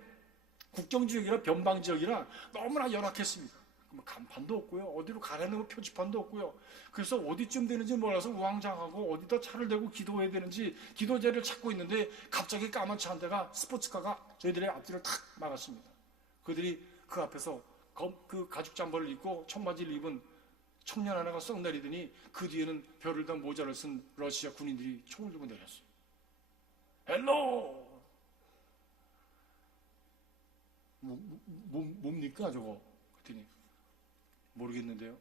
국경지역이라 변방지역이라 너무나 열악했습니다. 간판도 없고요. 어디로 가라는 표지판도 없고요. 그래서 어디쯤 되는지 몰라서 우왕좌왕하고 어디다 차를 대고 기도해야 되는지 기도자를 찾고 있는데 갑자기 까만 차 한 대가 스포츠카가 저희들의 앞뒤를 탁 막았습니다. 그들이 그 앞에서 그 가죽 잠바를 입고 청바지를 입은 청년 하나가 썩 내리더니 그 뒤에는 별을 단 모자를 쓴 러시아 군인들이 총을 들고 내렸어요. 헬로! 뭡니까 저거? 그랬더니 모르겠는데요.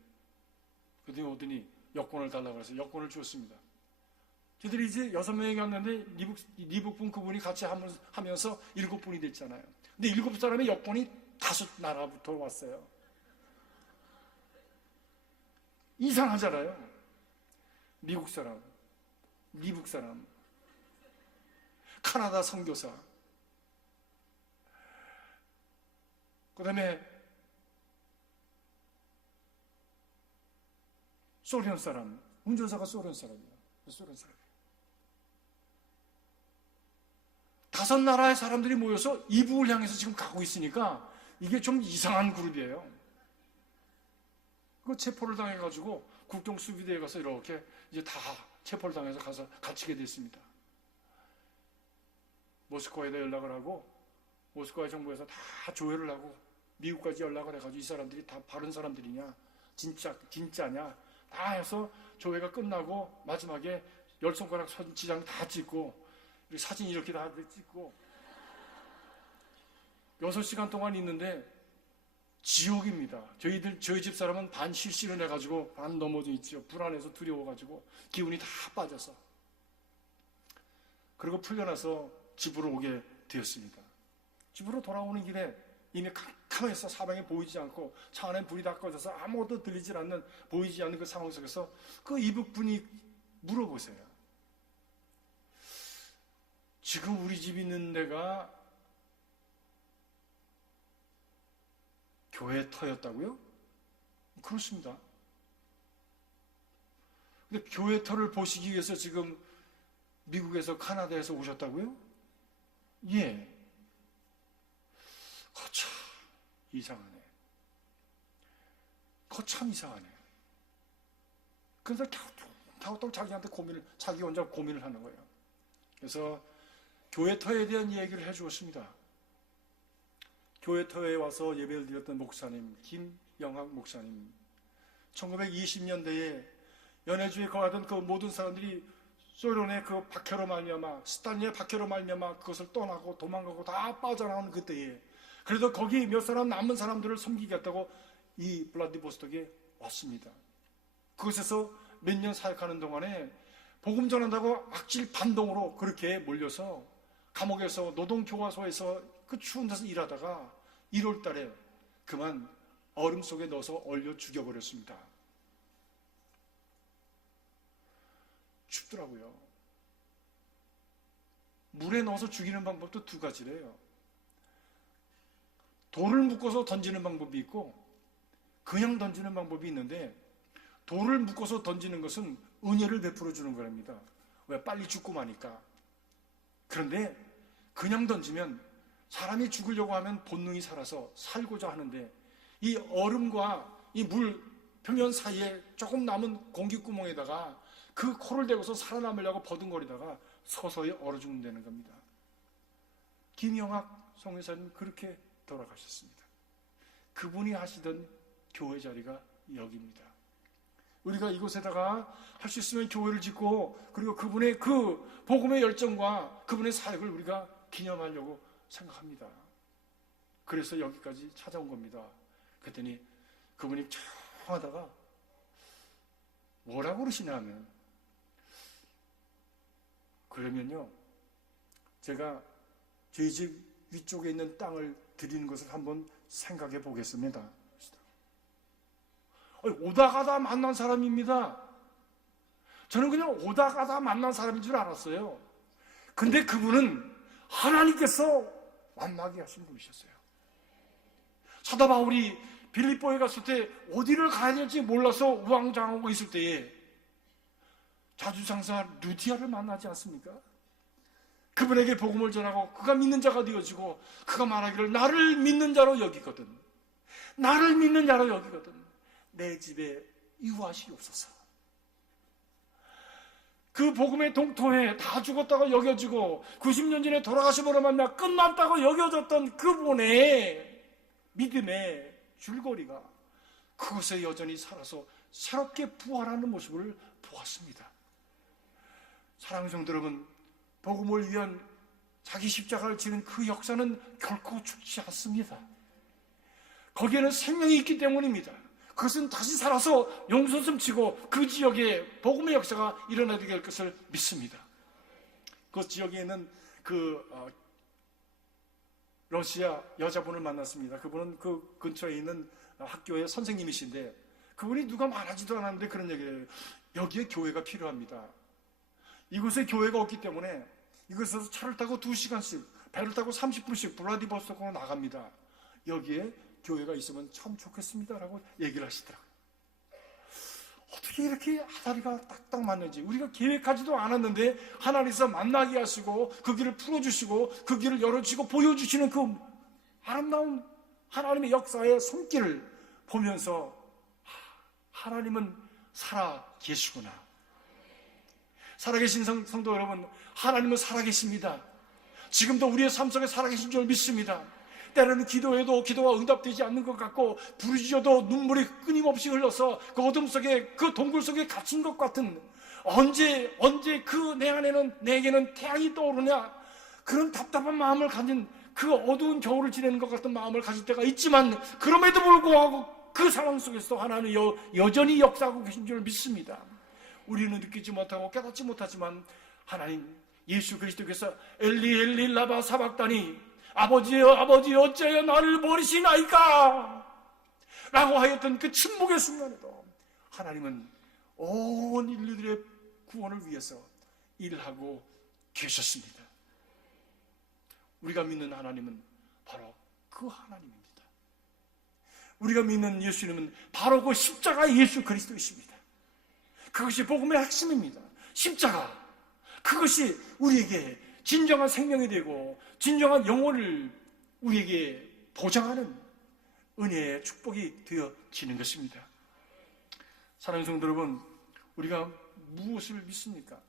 그랬더니 오더니 여권을 달라고 해서 여권을 주었습니다. 저희들이 이제 6명이 갔는데 리북분 그분이 같이 하면서 7분이 됐잖아요. 근데 7사람의 여권이 5나라부터 왔어요. 이상하잖아요. 미국 사람, 미국 사람, 카나다 선교사, 그 다음에 소련 사람, 운전사가 소련 사람이에요. 소련 사람. 5나라의 사람들이 모여서 이북을 향해서 지금 가고 있으니까 이게 좀 이상한 그룹이에요. 그 체포를 당해가지고 국경 수비대에 가서 이렇게 이제 다 체포를 당해서 가서 갇히게 됐습니다. 모스크바에다 연락을 하고 모스크바 정부에서 다 조회를 하고 미국까지 연락을 해가지고 이 사람들이 다 바른 사람들이냐 진짜냐 다 해서 조회가 끝나고 마지막에 10손가락 지장 다 찍고 사진 이렇게 다 찍고 6시간 동안 있는데 지옥입니다. 저희 집 사람은 반 실신을 해가지고 반 넘어져 있죠. 불안해서 두려워가지고 기운이 다 빠져서. 그리고 풀려나서 집으로 오게 되었습니다. 집으로 돌아오는 길에 이미 캄캄해서 사방에 보이지 않고 차 안에 불이 다 꺼져서 아무것도 들리지 않는 보이지 않는 그 상황 속에서 그 이북분이 물어보세요. 지금 우리 집 있는 데가 교회 터였다고요? 그렇습니다. 근데 교회 터를 보시기 위해서 지금 미국에서 카나다에서 오셨다고요? 예. 거참 이상하네. 거참 이상하네. 그래서 또 자기한테 자기 혼자 고민을 하는 거예요. 그래서 교회 터에 대한 얘기를 해주었습니다. 교회 터에 와서 예배를 드렸던 목사님, 김영학 목사님. 1920년대에 연해주에 거하던 그 모든 사람들이 소련의 그 박해로 말미암아, 스탈린의 박해로 말미암아 그것을 떠나고 도망가고 다 빠져나오는 그때에 그래도 거기 몇 사람 남은 사람들을 섬기겠다고 이 블라디보스톡에 왔습니다. 그곳에서 몇 년 사역하는 동안에 복음 전한다고 악질 반동으로 그렇게 몰려서 감옥에서 노동교화소에서 그 추운 데서 일하다가 1월 달에 그만 얼음 속에 넣어서 얼려 죽여버렸습니다. 춥더라고요. 물에 넣어서 죽이는 방법도 2가지래요. 돌을 묶어서 던지는 방법이 있고 그냥 던지는 방법이 있는데 돌을 묶어서 던지는 것은 은혜를 베풀어 주는 거랍니다. 왜? 빨리 죽고 마니까. 그런데 그냥 던지면 사람이 죽으려고 하면 본능이 살아서 살고자 하는데 이 얼음과 이 물 표면 사이에 조금 남은 공기구멍에다가 그 코를 대고서 살아남으려고 버둥거리다가 서서히 얼어 죽는다는 겁니다. 김영학 성회사님 그렇게 돌아가셨습니다. 그분이 하시던 교회 자리가 여기입니다. 우리가 이곳에다가 할 수 있으면 교회를 짓고 그리고 그분의 그 복음의 열정과 그분의 사역을 우리가 기념하려고 생각합니다. 그래서 여기까지 찾아온 겁니다. 그랬더니 그분이 쭉 하다가 뭐라고 그러시냐면 그러면요 제가 저희 집 위쪽에 있는 땅을 드리는 것을 한번 생각해 보겠습니다. 오다 가다 만난 사람입니다. 저는 그냥 오다 가다 만난 사람인 줄 알았어요. 근데 그분은 하나님께서 만나게 하신 분이셨어요. 사도 바울이 빌립보에 갔을 때 어디를 가야 될지 몰라서 우왕좌왕하고 있을 때에 자주장사 루디아를 만나지 않습니까? 그분에게 복음을 전하고 그가 믿는 자가 되어지고 그가 말하기를 나를 믿는 자로 여기거든, 나를 믿는 자로 여기거든 내 집에 유하시옵소서. 그 복음의 동토에 다 죽었다고 여겨지고 90년 전에 돌아가심으로 만나 끝났다고 여겨졌던 그분의 믿음의 줄거리가 그것에 여전히 살아서 새롭게 부활하는 모습을 보았습니다. 사랑하는 성도 여러분, 복음을 위한 자기 십자가를 지는 그 역사는 결코 죽지 않습니다. 거기에는 생명이 있기 때문입니다. 그것은 다시 살아서 용솟음치고 그 지역에 복음의 역사가 일어나게 될 것을 믿습니다. 그 지역에 있는 러시아 여자분을 만났습니다. 그분은 그 근처에 있는 학교의 선생님이신데 그분이 누가 말하지도 않았는데 그런 얘기를 해요. 여기에 교회가 필요합니다. 이곳에 교회가 없기 때문에 이곳에서 차를 타고 2시간씩, 배를 타고 30분씩 블라디보스토크로 나갑니다. 여기에 교회가 있으면 참 좋겠습니다라고 얘기를 하시더라고요. 어떻게 이렇게 아다리가 딱딱 맞는지, 우리가 계획하지도 않았는데 하나님께서 만나게 하시고 그 길을 풀어주시고 그 길을 열어주시고 보여주시는 그 아름다운 하나님의 역사의 손길을 보면서 하나님은 살아 계시구나. 살아계신 성도 여러분, 하나님은 살아계십니다. 지금도 우리의 삶 속에 살아계신 줄 믿습니다. 때로는 기도해도 기도가 응답되지 않는 것 같고 부르짖어도 눈물이 끊임없이 흘러서 그 어둠 속에, 그 동굴 속에 갇힌 것 같은, 언제 그 내 안에는 내게는 태양이 떠오르냐, 그런 답답한 마음을 가진, 그 어두운 겨울을 지내는 것 같은 마음을 가질 때가 있지만 그럼에도 불구하고 그 상황 속에서 하나님은 여전히 역사하고 계신 줄 믿습니다. 우리는 느끼지 못하고 깨닫지 못하지만 하나님 예수 그리스도께서 엘리 엘리 라바 사박다니, 아버지여 아버지 어찌하여 나를 버리시나이까 라고 하였던 그 침묵의 순간에도 하나님은 온 인류들의 구원을 위해서 일하고 계셨습니다. 우리가 믿는 하나님은 바로 그 하나님입니다. 우리가 믿는 예수님은 바로 그 십자가 예수 그리스도이십니다. 그것이 복음의 핵심입니다. 십자가, 그것이 우리에게 진정한 생명이 되고 진정한 영혼을 우리에게 보장하는 은혜의 축복이 되어지는 것입니다. 사랑하는 성도 여러분, 우리가 무엇을 믿습니까?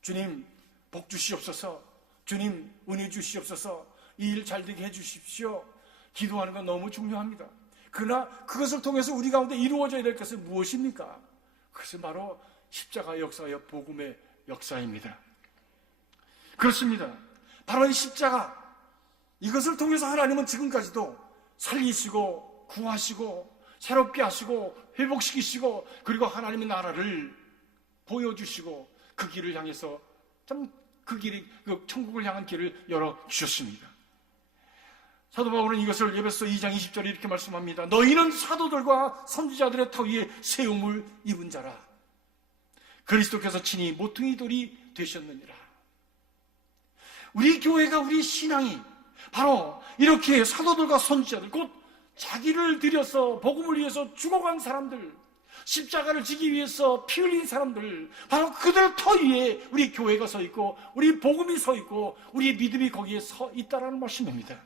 주님 복 주시옵소서, 주님 은혜 주시옵소서, 이 일 잘되게 해주십시오. 기도하는 건 너무 중요합니다. 그러나 그것을 통해서 우리 가운데 이루어져야 될 것은 무엇입니까? 그것은 바로 십자가의 역사여 복음의 역사입니다. 그렇습니다. 바로 이 십자가, 이것을 통해서 하나님은 지금까지도 살리시고 구하시고 새롭게 하시고 회복시키시고 그리고 하나님의 나라를 보여주시고 그 길을 향해서 참 그 길이, 그 천국을 향한 길을 열어주셨습니다. 사도 바울은 이것을 에베소 2장 20절에 이렇게 말씀합니다. 너희는 사도들과 선지자들의 터 위에 세움을 입은 자라. 그리스도께서 친히 모퉁이 돌이 되셨느니라. 우리 교회가, 우리 신앙이 바로 이렇게 사도들과 선지자들, 곧 자기를 들여서 복음을 위해서 죽어간 사람들, 십자가를 지기 위해서 피 흘린 사람들, 바로 그들 터 위에 우리 교회가 서 있고 우리 복음이 서 있고 우리 믿음이 거기에 서 있다라는 말씀입니다.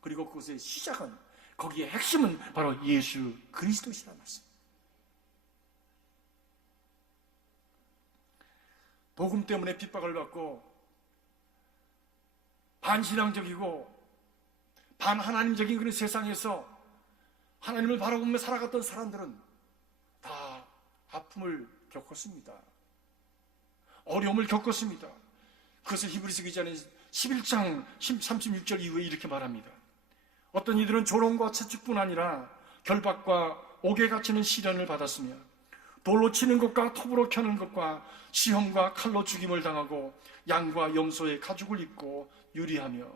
그리고 그것의 시작은, 거기에 핵심은 바로 예수 그리스도시라는 말씀. 복음 때문에 핍박을 받고 반신앙적이고 반하나님적인 그런 세상에서 하나님을 바라보며 살아갔던 사람들은 다 아픔을 겪었습니다. 어려움을 겪었습니다. 그것을 히브리서 기자는 11장 36절 이후에 이렇게 말합니다. 어떤 이들은 조롱과 채찍뿐 아니라 결박과 옥에 갇히는 시련을 받았으며 돌로 치는 것과 톱으로 켜는 것과 시험과 칼로 죽임을 당하고 양과 염소의 가죽을 입고 유리하며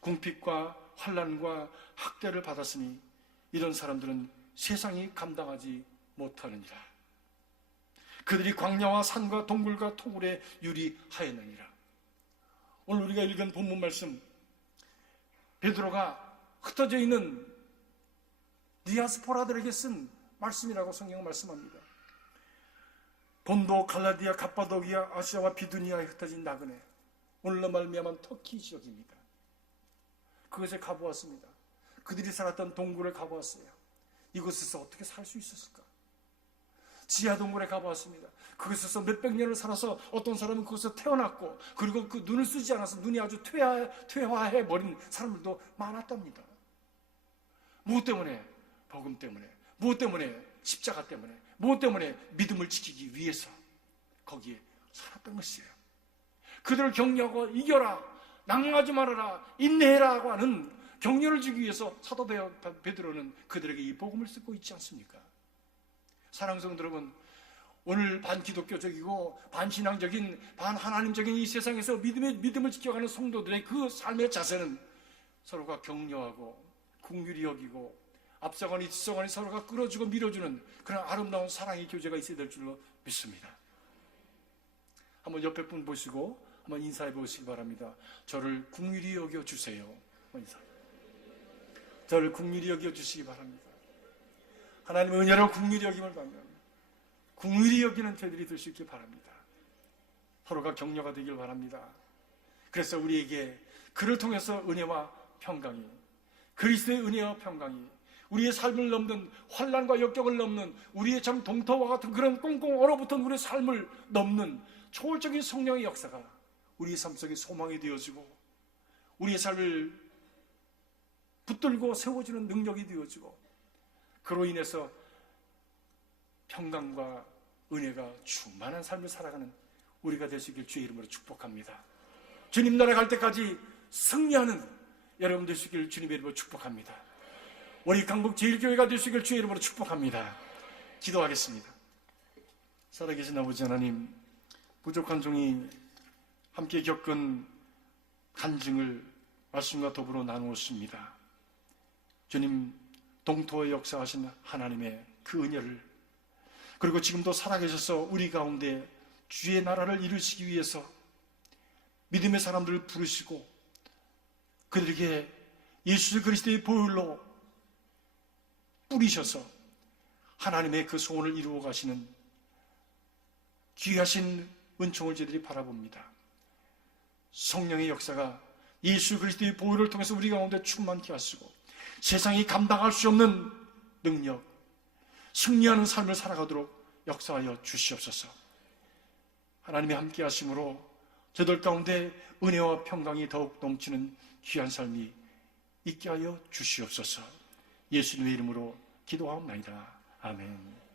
궁핍과 환난과 학대를 받았으니 이런 사람들은 세상이 감당하지 못하느니라. 그들이 광야와 산과 동굴과 토굴에 유리하였느니라. 오늘 우리가 읽은 본문 말씀, 베드로가 흩어져 있는 디아스포라들에게 쓴 말씀이라고 성경은 말씀합니다. 본도, 갈라디아, 갑바도기아, 아시아와 비두니아에 흩어진 나그네, 오늘로 말미암은 터키 지역입니다. 그것에 가보았습니다. 그들이 살았던 동굴을 가보았어요. 이곳에서 어떻게 살 수 있었을까? 지하 동굴에 가보았습니다. 그곳에서 몇백 년을 살아서 어떤 사람은 그곳에서 태어났고, 그리고 그 눈을 쓰지 않아서 눈이 아주 퇴화해 버린 사람들도 많았답니다. 무엇 때문에? 복음 때문에. 무엇 때문에? 십자가 때문에. 무엇 때문에? 믿음을 지키기 위해서 거기에 살았던 것이에요. 그들을 격려하고 이겨라, 낭망하지 말아라, 인내해라고 하는 격려를 주기 위해서 사도 베드로는 그들에게 이 복음을 쓰고 있지 않습니까? 사랑하는 성도 여러분, 오늘 반기독교적이고 반신앙적인 반하나님적인 이 세상에서 믿음을 지켜가는 성도들의 그 삶의 자세는 서로가 격려하고 긍휼히 여기고 앞서가니 뒤서가니 서로가 끌어주고 밀어주는 그런 아름다운 사랑의 교제가 있어야 될 줄로 믿습니다. 한번 옆에 분 보시고 한번 인사해 보시기 바랍니다. 저를 긍휼히 여겨주세요. 저를 긍휼히 여겨주시기 바랍니다. 하나님의 은혜로 긍휼히 여김을 받는 긍휼히 여기는 저희들이 될 수 있길 바랍니다. 서로가 격려가 되길 바랍니다. 그래서 우리에게 그를 통해서 은혜와 평강이, 그리스도의 은혜와 평강이 우리의 삶을 넘는, 환난과 역경을 넘는, 우리의 참 동터와 같은 그런 꽁꽁 얼어붙은 우리의 삶을 넘는 초월적인 성령의 역사가 우리의 삶 속에 소망이 되어지고 우리의 삶을 붙들고 세워주는 능력이 되어지고, 그로 인해서 평강과 은혜가 충만한 삶을 살아가는 우리가 될 수 있길 주의 이름으로 축복합니다. 주님 나라 갈 때까지 승리하는 여러분 될 수 있길 주님의 이름으로 축복합니다. 우리 강북 제일교회가 될 수 있길 주의 이름으로 축복합니다. 기도하겠습니다. 살아계신 아버지 하나님, 부족한 종이 함께 겪은 간증을 말씀과 더불어 나누었습니다. 주님, 동토에 역사하신 하나님의 그 은혜를, 그리고 지금도 살아계셔서 우리 가운데 주의 나라를 이루시기 위해서 믿음의 사람들을 부르시고 그들에게 예수 그리스도의 보혈로 뿌리셔서 하나님의 그 소원을 이루어 가시는 귀하신 은총을 저희들이 바라봅니다. 성령의 역사가 예수 그리스도의 보혈을 통해서 우리 가운데 충만케 하시고 세상이 감당할 수 없는 능력, 승리하는 삶을 살아가도록 역사하여 주시옵소서. 하나님의 함께 하심으로 저들 가운데 은혜와 평강이 더욱 넘치는 귀한 삶이 있게 하여 주시옵소서. 예수님의 이름으로 기도하옵나이다. 아멘.